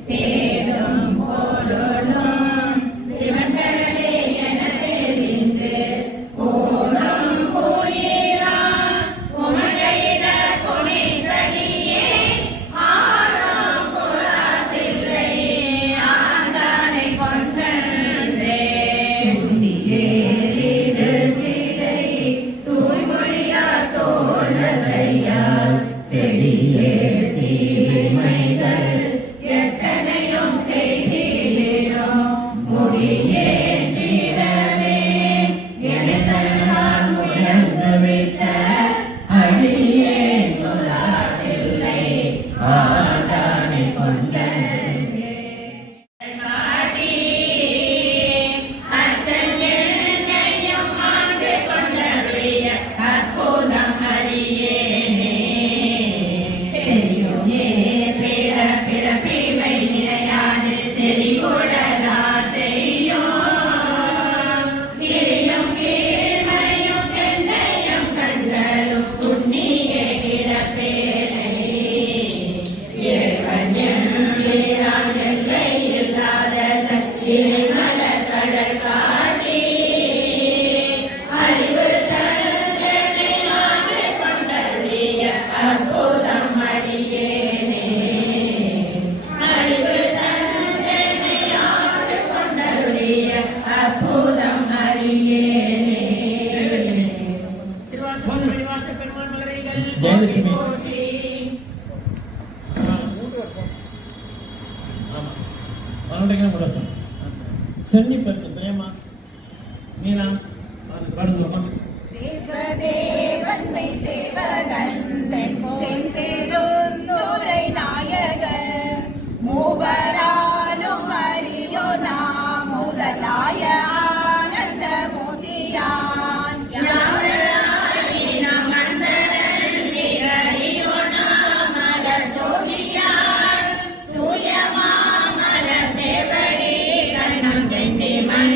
தேடும் போரோடும் சிவந்தரலே என தெரிந்து ஓடும் போயிரா உமரையிட கொனை தனியே ஆறாம் பொறாதில்லை ஆண்டானை கொண்டே ஏறிடுதிடை தூய்மொழியா தோழதையால் செடியே தீமைகள் எத்தனையும் செய்திடுகிறோம் மொழியே நிறவே எனதனால் முயன்று வைத்த அடியே நுழாதில்லை ஆண்டானை கொண்ட அச்சன் என்னையும் ஆண்டு கொண்டருடைய அற்புதம் அறியேனே செறியுமே பிற பிறப்பிவை நினையாது செறிகுழலா செய்யும் கிரியும் கீழ்மையும் செஞ்சையும் கண்களும் புண்ணியே கிடப்பேனை ஏவஞால் எல்லை இல்லாத சச்சிமலர் கடல் காட்டி அறிவு தந்தனை ஆண்டு கொண்டருடைய அற்புதம் அறியேனே அறிவு தந்தனை ஆண்டு கொண்டருடைய அற்புதம் அறியேனே. திருவாசகம் மணிவாச பெருமான் மகரைகள் ஜெயலட்சுமி. போற்றி. ஆமாம், 12 முடக்கம். சென்னிப்பட்டு பிரேமா மீனா பாடுங்கம்மா. தேவதேவன்மை சேவகன் தென்தெருந்துரை நாயகர் மூவராலும் அறியோ நாம் முதலாய ஆனந்த மூர்த்தியான் தூய மாமல சேவடி கண்ணம் சென்னி மண்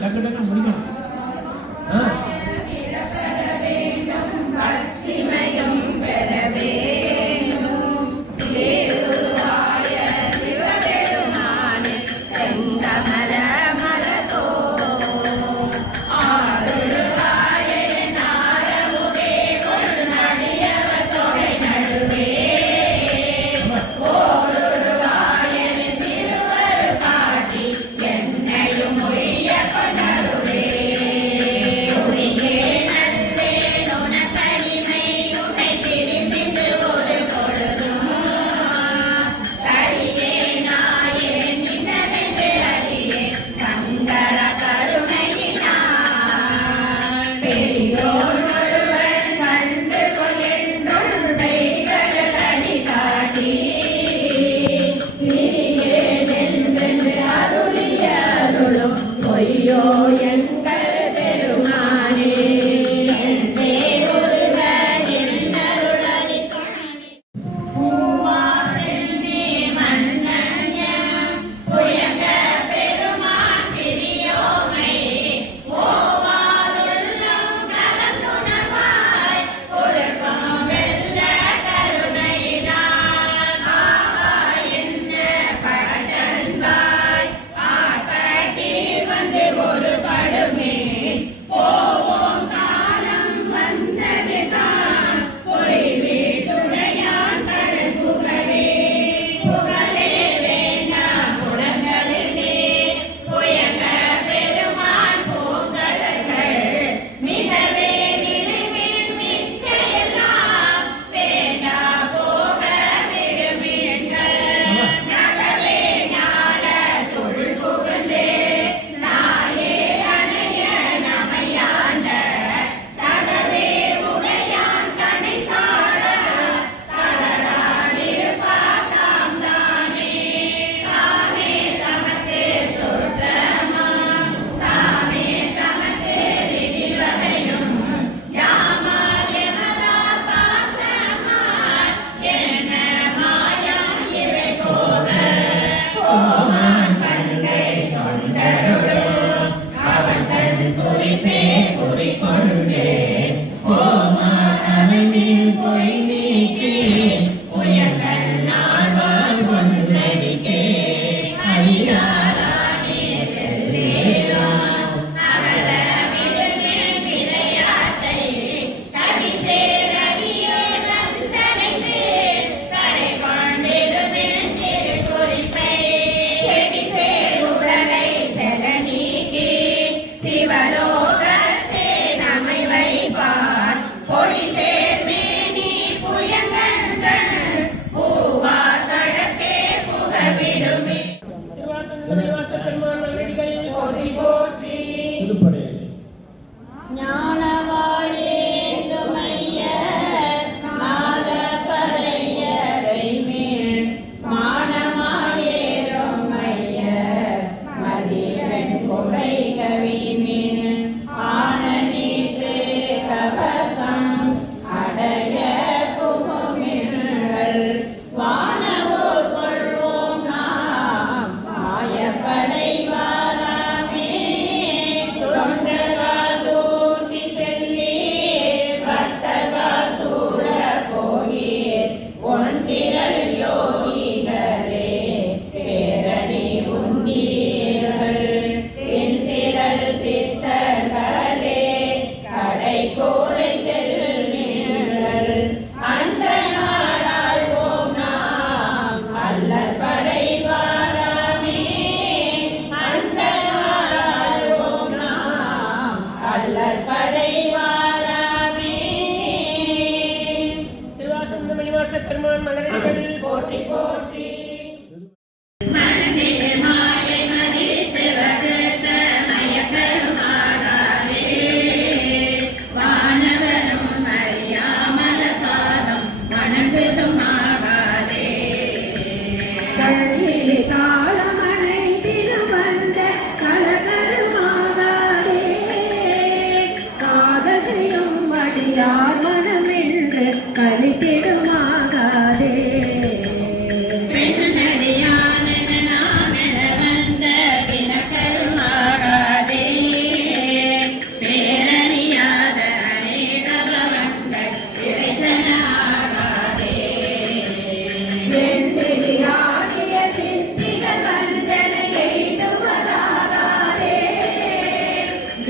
டக்கு டக்கு முடிக்கணும். பக்திமயம் பெற வேண்டும் ஏறுவாய சிவபெருமானே செங்கமல மலரோ ஆருருவாய நாரமுதே கொள்நடியவ தொகை நடுவே ஓருருவாய திருவரு காட்டி என்னையும் மொழிய கொணருவே உரியே நல்லே நுணக்கடிமை உன்னை பிரிந்து ஒரு பொழுதும் கரியே நாயே நின்னதென்று அறியே சங்கர கருணையினார் பெரியோர் ஒருவன் கண்டு கொள்கின்றும் கைகள் அடி காட்டி பிரியேனென்று அருளிய அருளும் பொய்யோ எங்கள் பெருமானே என் பேரொருக என்னருள் அளித்தொழி பூவாசென்னே மன்னன்ய புயங்க பெருமான் சிறியோமை ஓவாதுள்ளம் கலந்துணர்வாய் ஒழுக்கம் வெல்ல கருணையினால் ஆவா என்ன பட்டன்பாய் ஆட்பட்டி வந்து ஒரு படுமே போவோம் காலம் வந்ததுதான் பொய் வீட்டுடையான் கரண் புகழே புகழே வேண்டாம் புலங்களிலே புயங்க பெருமான் பூங்கடல்கள் மிகவே நினைவில் மிக்க எல்லாம் வேண்டா போக விடுமீன்கள் நகவே ஞான துள் புகுந்து நாயே அணைய நமையாண்ட தகவே உடையான் தனை சார தளராதிருப்பாதாம் தானே தாமே தமக்கு சுற்றமாம் தாமே தமக்கு விதிவகையும் யாமால் எமதால் பாசமால் என்ன மாயம் இவை போக ஓமான் கண்டை தொண்டருளோ அவன் தன் குறிப்பே குறிக்கொண்டு ஓமான் அமைவில் பொய் நீக்கி உயர்கண் நாள்வான் பொன்னடிக்கே அடியாரானே செல்லேராம் அவள விடுமின் விளையாட்டை தனி சேரடியே தந்தனைந்து கடை கொண்டிருமின் திருக்குறிப்பை செடி சேருடலை செல நீக்கி சிவலோகத்தே நமை வைப்பான்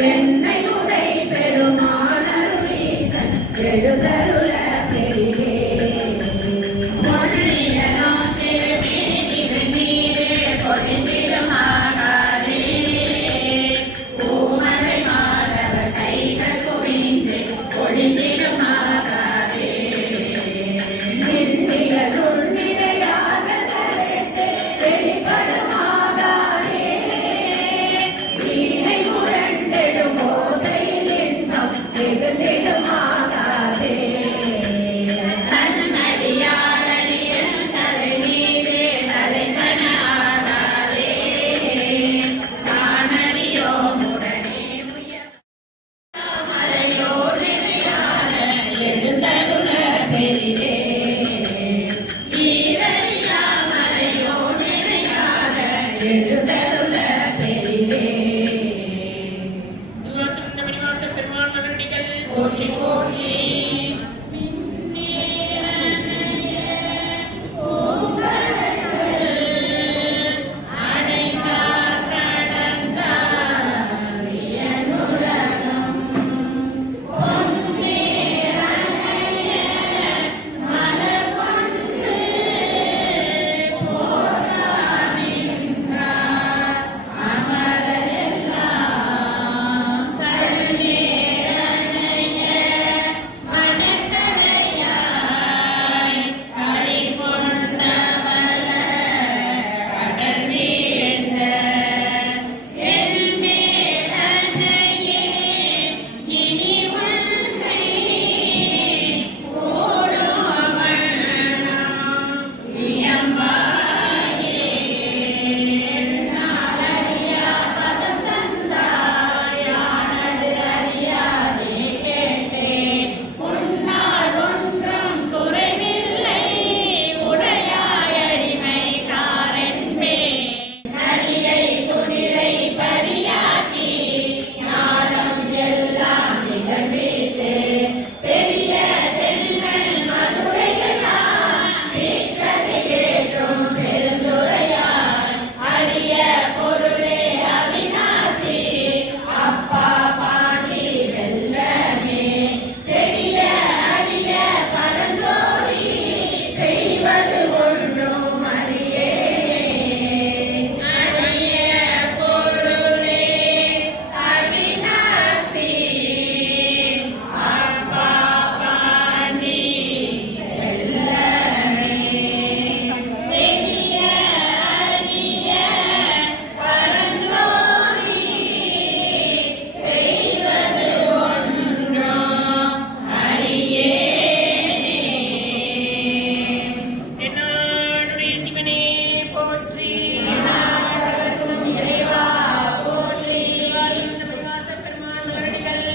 என்னை உடை பெருமானருளீசன் எழுதருள பெரியே மொழியலாம் திருமேனி நீரே பொழிந்திடும் ஆகாதே பூமலை மாதவர் கைகள் குவிந்து பொழிந்திடும் ஆகாதே நின்றிய துள்ளிடையாக தரைத்து வெளிப்படும் ஆகாதே வீணை முரண்டிடும் ஓசையில் இன்பம் மிகுந்திடும் ஆகாதே தன்னடியாரடியன் தலை மீதே தலைவன ஆகாதே காணடியோ முடனே முய மலையோடு நிலையான எழுந்தருள பெரியே ஈரறியா மலையோ நிலையான எழுந்தருள பெரியே போற்றி போற்றி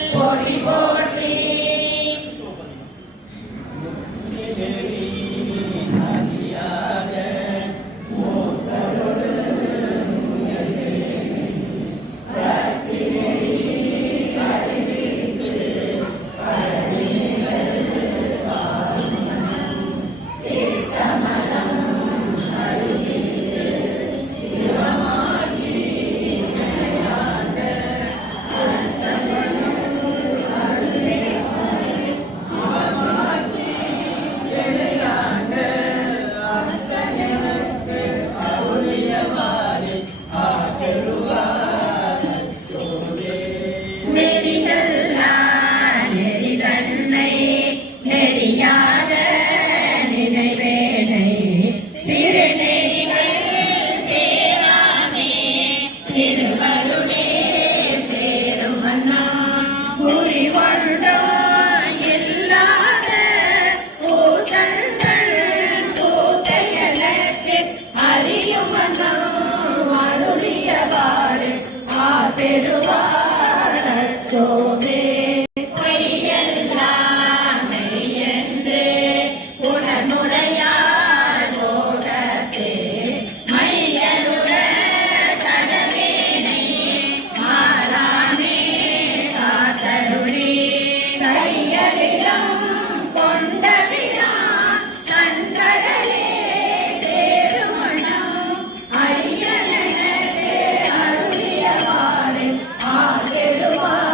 போற்றி போற்றி பெருமா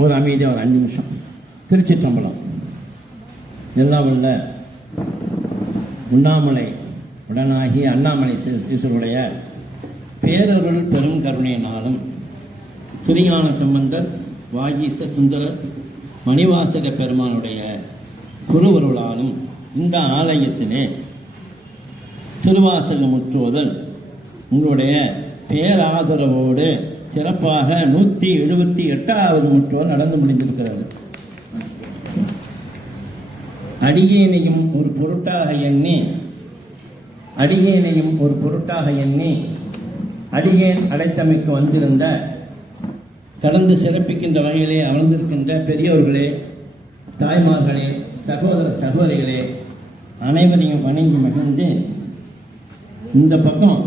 ஒரு அமைதியாக ஒரு 5 நிமிஷம். திருச்சிற்றம்பலம். எல்லாம் உள்ள உண்ணாமலை உடனாகி அண்ணாமலை ஈஸ்வருடைய பேரருள் பெரும் கருணையினாலும் திருஞான சம்பந்தர் வாகீச சுந்தரர் மணிவாசக பெருமானுடைய குருவருளாலும் இந்த ஆலயத்திலே திருவாசக முற்றுவதல் உங்களுடைய பேராதரவோடு சிறப்பாக 178வது முற்றுவல் நடந்து முடிந்திருக்கிறது. அடியேனையும் ஒரு பொருட்டாக எண்ணி அடியேன் அழைத்தமைக்கு வந்திருந்த கடந்து சிறப்பிக்கின்ற வகையிலே அமர்ந்திருக்கின்ற பெரியோர்களே, தாய்மார்களே, சகோதர சகோதரிகளே, அனைவரையும் வணங்கி மகிழ்ந்து இந்த பக்கம்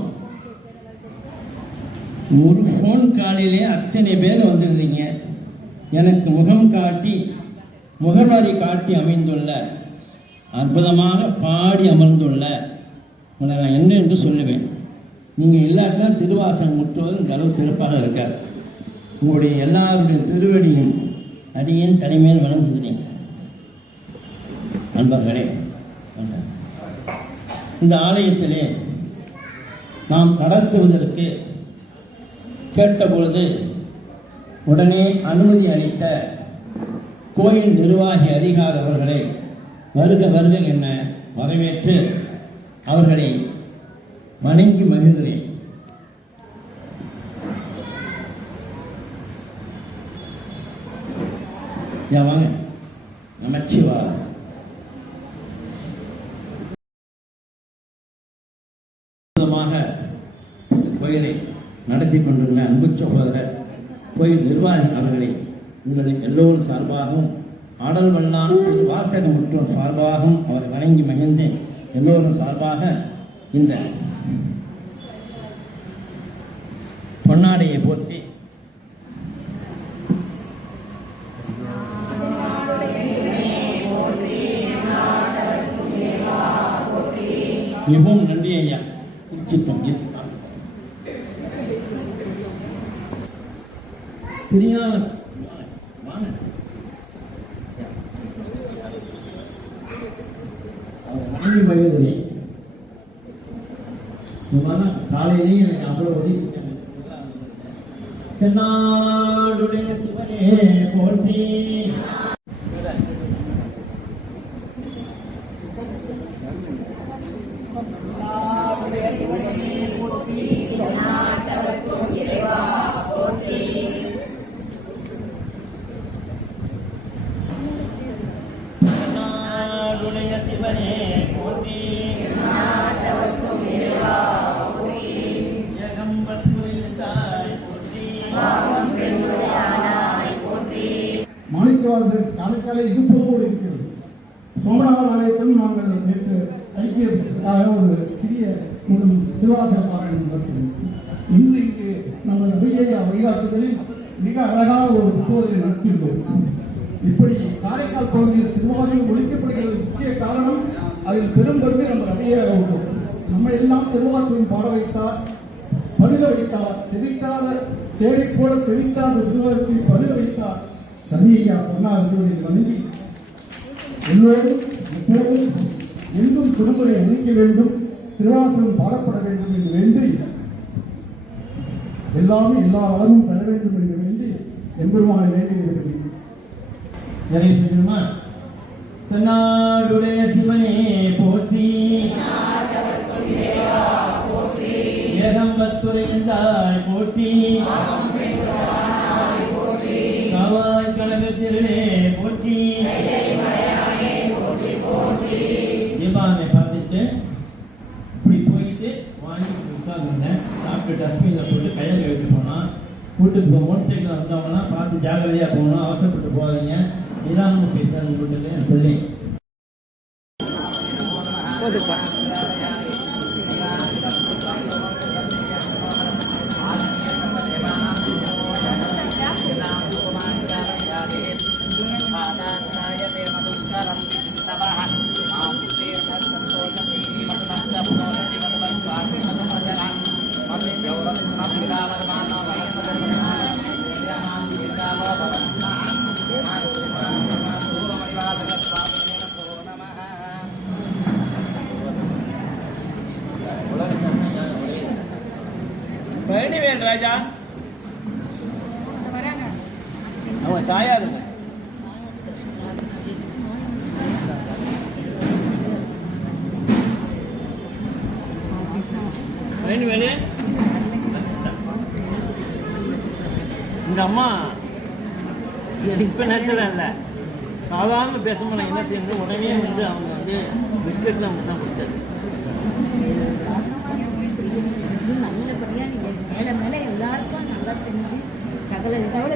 ஒரு ஃபோன் காலிலே அத்தனை பேர் வந்திருந்தீங்க. எனக்கு முகவரி காட்டி அமைந்துள்ள அற்புதமாக பாடி அமர்ந்துள்ள உங்களை நான் என்ன என்று சொல்லுவேன். நீங்கள் இல்லாட்டா திருவாசகம் முற்றுவது இந்த அளவு சிறப்பாக இருக்கார். உங்களுடைய எல்லாருடைய திருவடியும் அடியின் தனிமேல் வணங்குகிறேன். நண்பர்களே, இந்த ஆலயத்திலே நாம் நடத்துவதற்கு கேட்டபொழுது உடனே அனுமதி அளித்த கோயில் நிர்வாகி அதிகாரி அவர்களை வருக வருக என வரவேற்று அவர்களை வணங்கி மகிழ்கிறேன். வாங்க. நமச்சிவாய. கோயிலை நடத்தி கொண்டுள்ள அன்பு சகோதரர் கோயில் நிர்வாகி அவர்களை உங்கள் எல்லோரும் சார்பாகவும் ஆடல் வல்லான் வாசக முற்றோர் சார்பாகவும் அவர் வணங்கி மகிழ்ந்து எல்லோரும் சார்பாக இந்த பொன்னாடையை போற்றி மிகவும் நன்றி ஐயா. திருச்சித்தம் திருஞான வணங்கி மகிழ்கிறேன். காலையிலேயே எனக்கு அவ்வளவு உதவி செஞ்சாங்க. தென்னாடுடைய சிவனே போற்றி. மாணிக்கவாசகர் காரைக்காலை இது போல இருக்கிறது. சோமநாதர் ஆலயத்தில் நாங்கள் நேற்று ஐக்கியத்துக்காக ஒரு சிறிய திருவாசக பாராயணம் நடத்தினோம். இன்று இங்கு நமது நபியை வழிகாட்டுதலில் மிக அழகாக ஒரு புத்தகத்தை நடத்தியுள்ளோம். இப்படி காரைக்கால் பகுதியில் திருவாசகம் ஒழிக்கப்படுகிறது முக்கிய காரணம் அதில் பெரும்பகுதி நம்ம நபியாக உள்ளோம். நம்ம எல்லாம் திருவாசகம் பாட வைத்தார், பருக வைத்தார், தெவிக்காத தேவை போல தெவிக்காத திருவாசகத்தை பருக வைத்தார் தனியா பொன்னாதிபதி வணங்கி எல்லோரும் எப்போதும் எங்கும் திருமுறை அளிக்க வேண்டும், திருவாசகம் பாடப்பட வேண்டும் என்று வேண்டி எல்லாமே எல்லா வளமும் பெற வேண்டும் என்று வேண்டி எம்பெருமானை வேண்டி இருக்கிறேன். தென்னாடுடைய சிவனே போற்றி. ஏகம்பத்துரைந்தாய் போற்றி. காவாய் கழகத்திலே போற்றி. தீபாவளி பார்த்துட்டு இப்படி போயிட்டு வாங்கி உட்காந்துருந்தேன். சாப்பிட்டு டஸ்ட்பினில் போட்டு கையில் எடுத்து போனால் கூட்டுக்கு மோட்டர் சைக்கிள் வந்தவங்கன்னா பார்த்து ஜாகிரதையாக போகணும், அவசரப்பட்டு போகாதீங்க, நிதானமாக பேசுகிறேன்னு சொல்லிட்டு சொல்லி Terima kasih. ராஜா அவங்க தாயாருங்க. வேணு இந்த அம்மா இப்போ நேரத்தில் இல்லை, சாதாரண பேசும்போது நான் என்ன செய்யணும், உடனே வந்து அவங்க வந்து பிஸ்கெட் அவங்க தான் கொடுத்தது. நல்லபடியாக நீங்கள் மேலே மேலே எல்லாருக்கும் நல்லா செஞ்சு சகல இதோட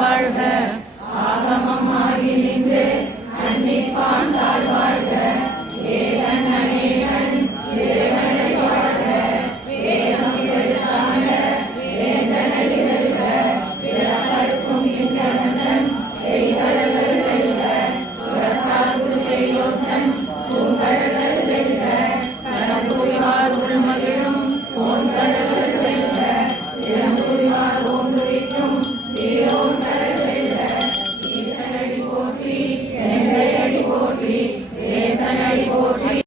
வாழ்க ஆகமமாகி நின்று அன்னை பான்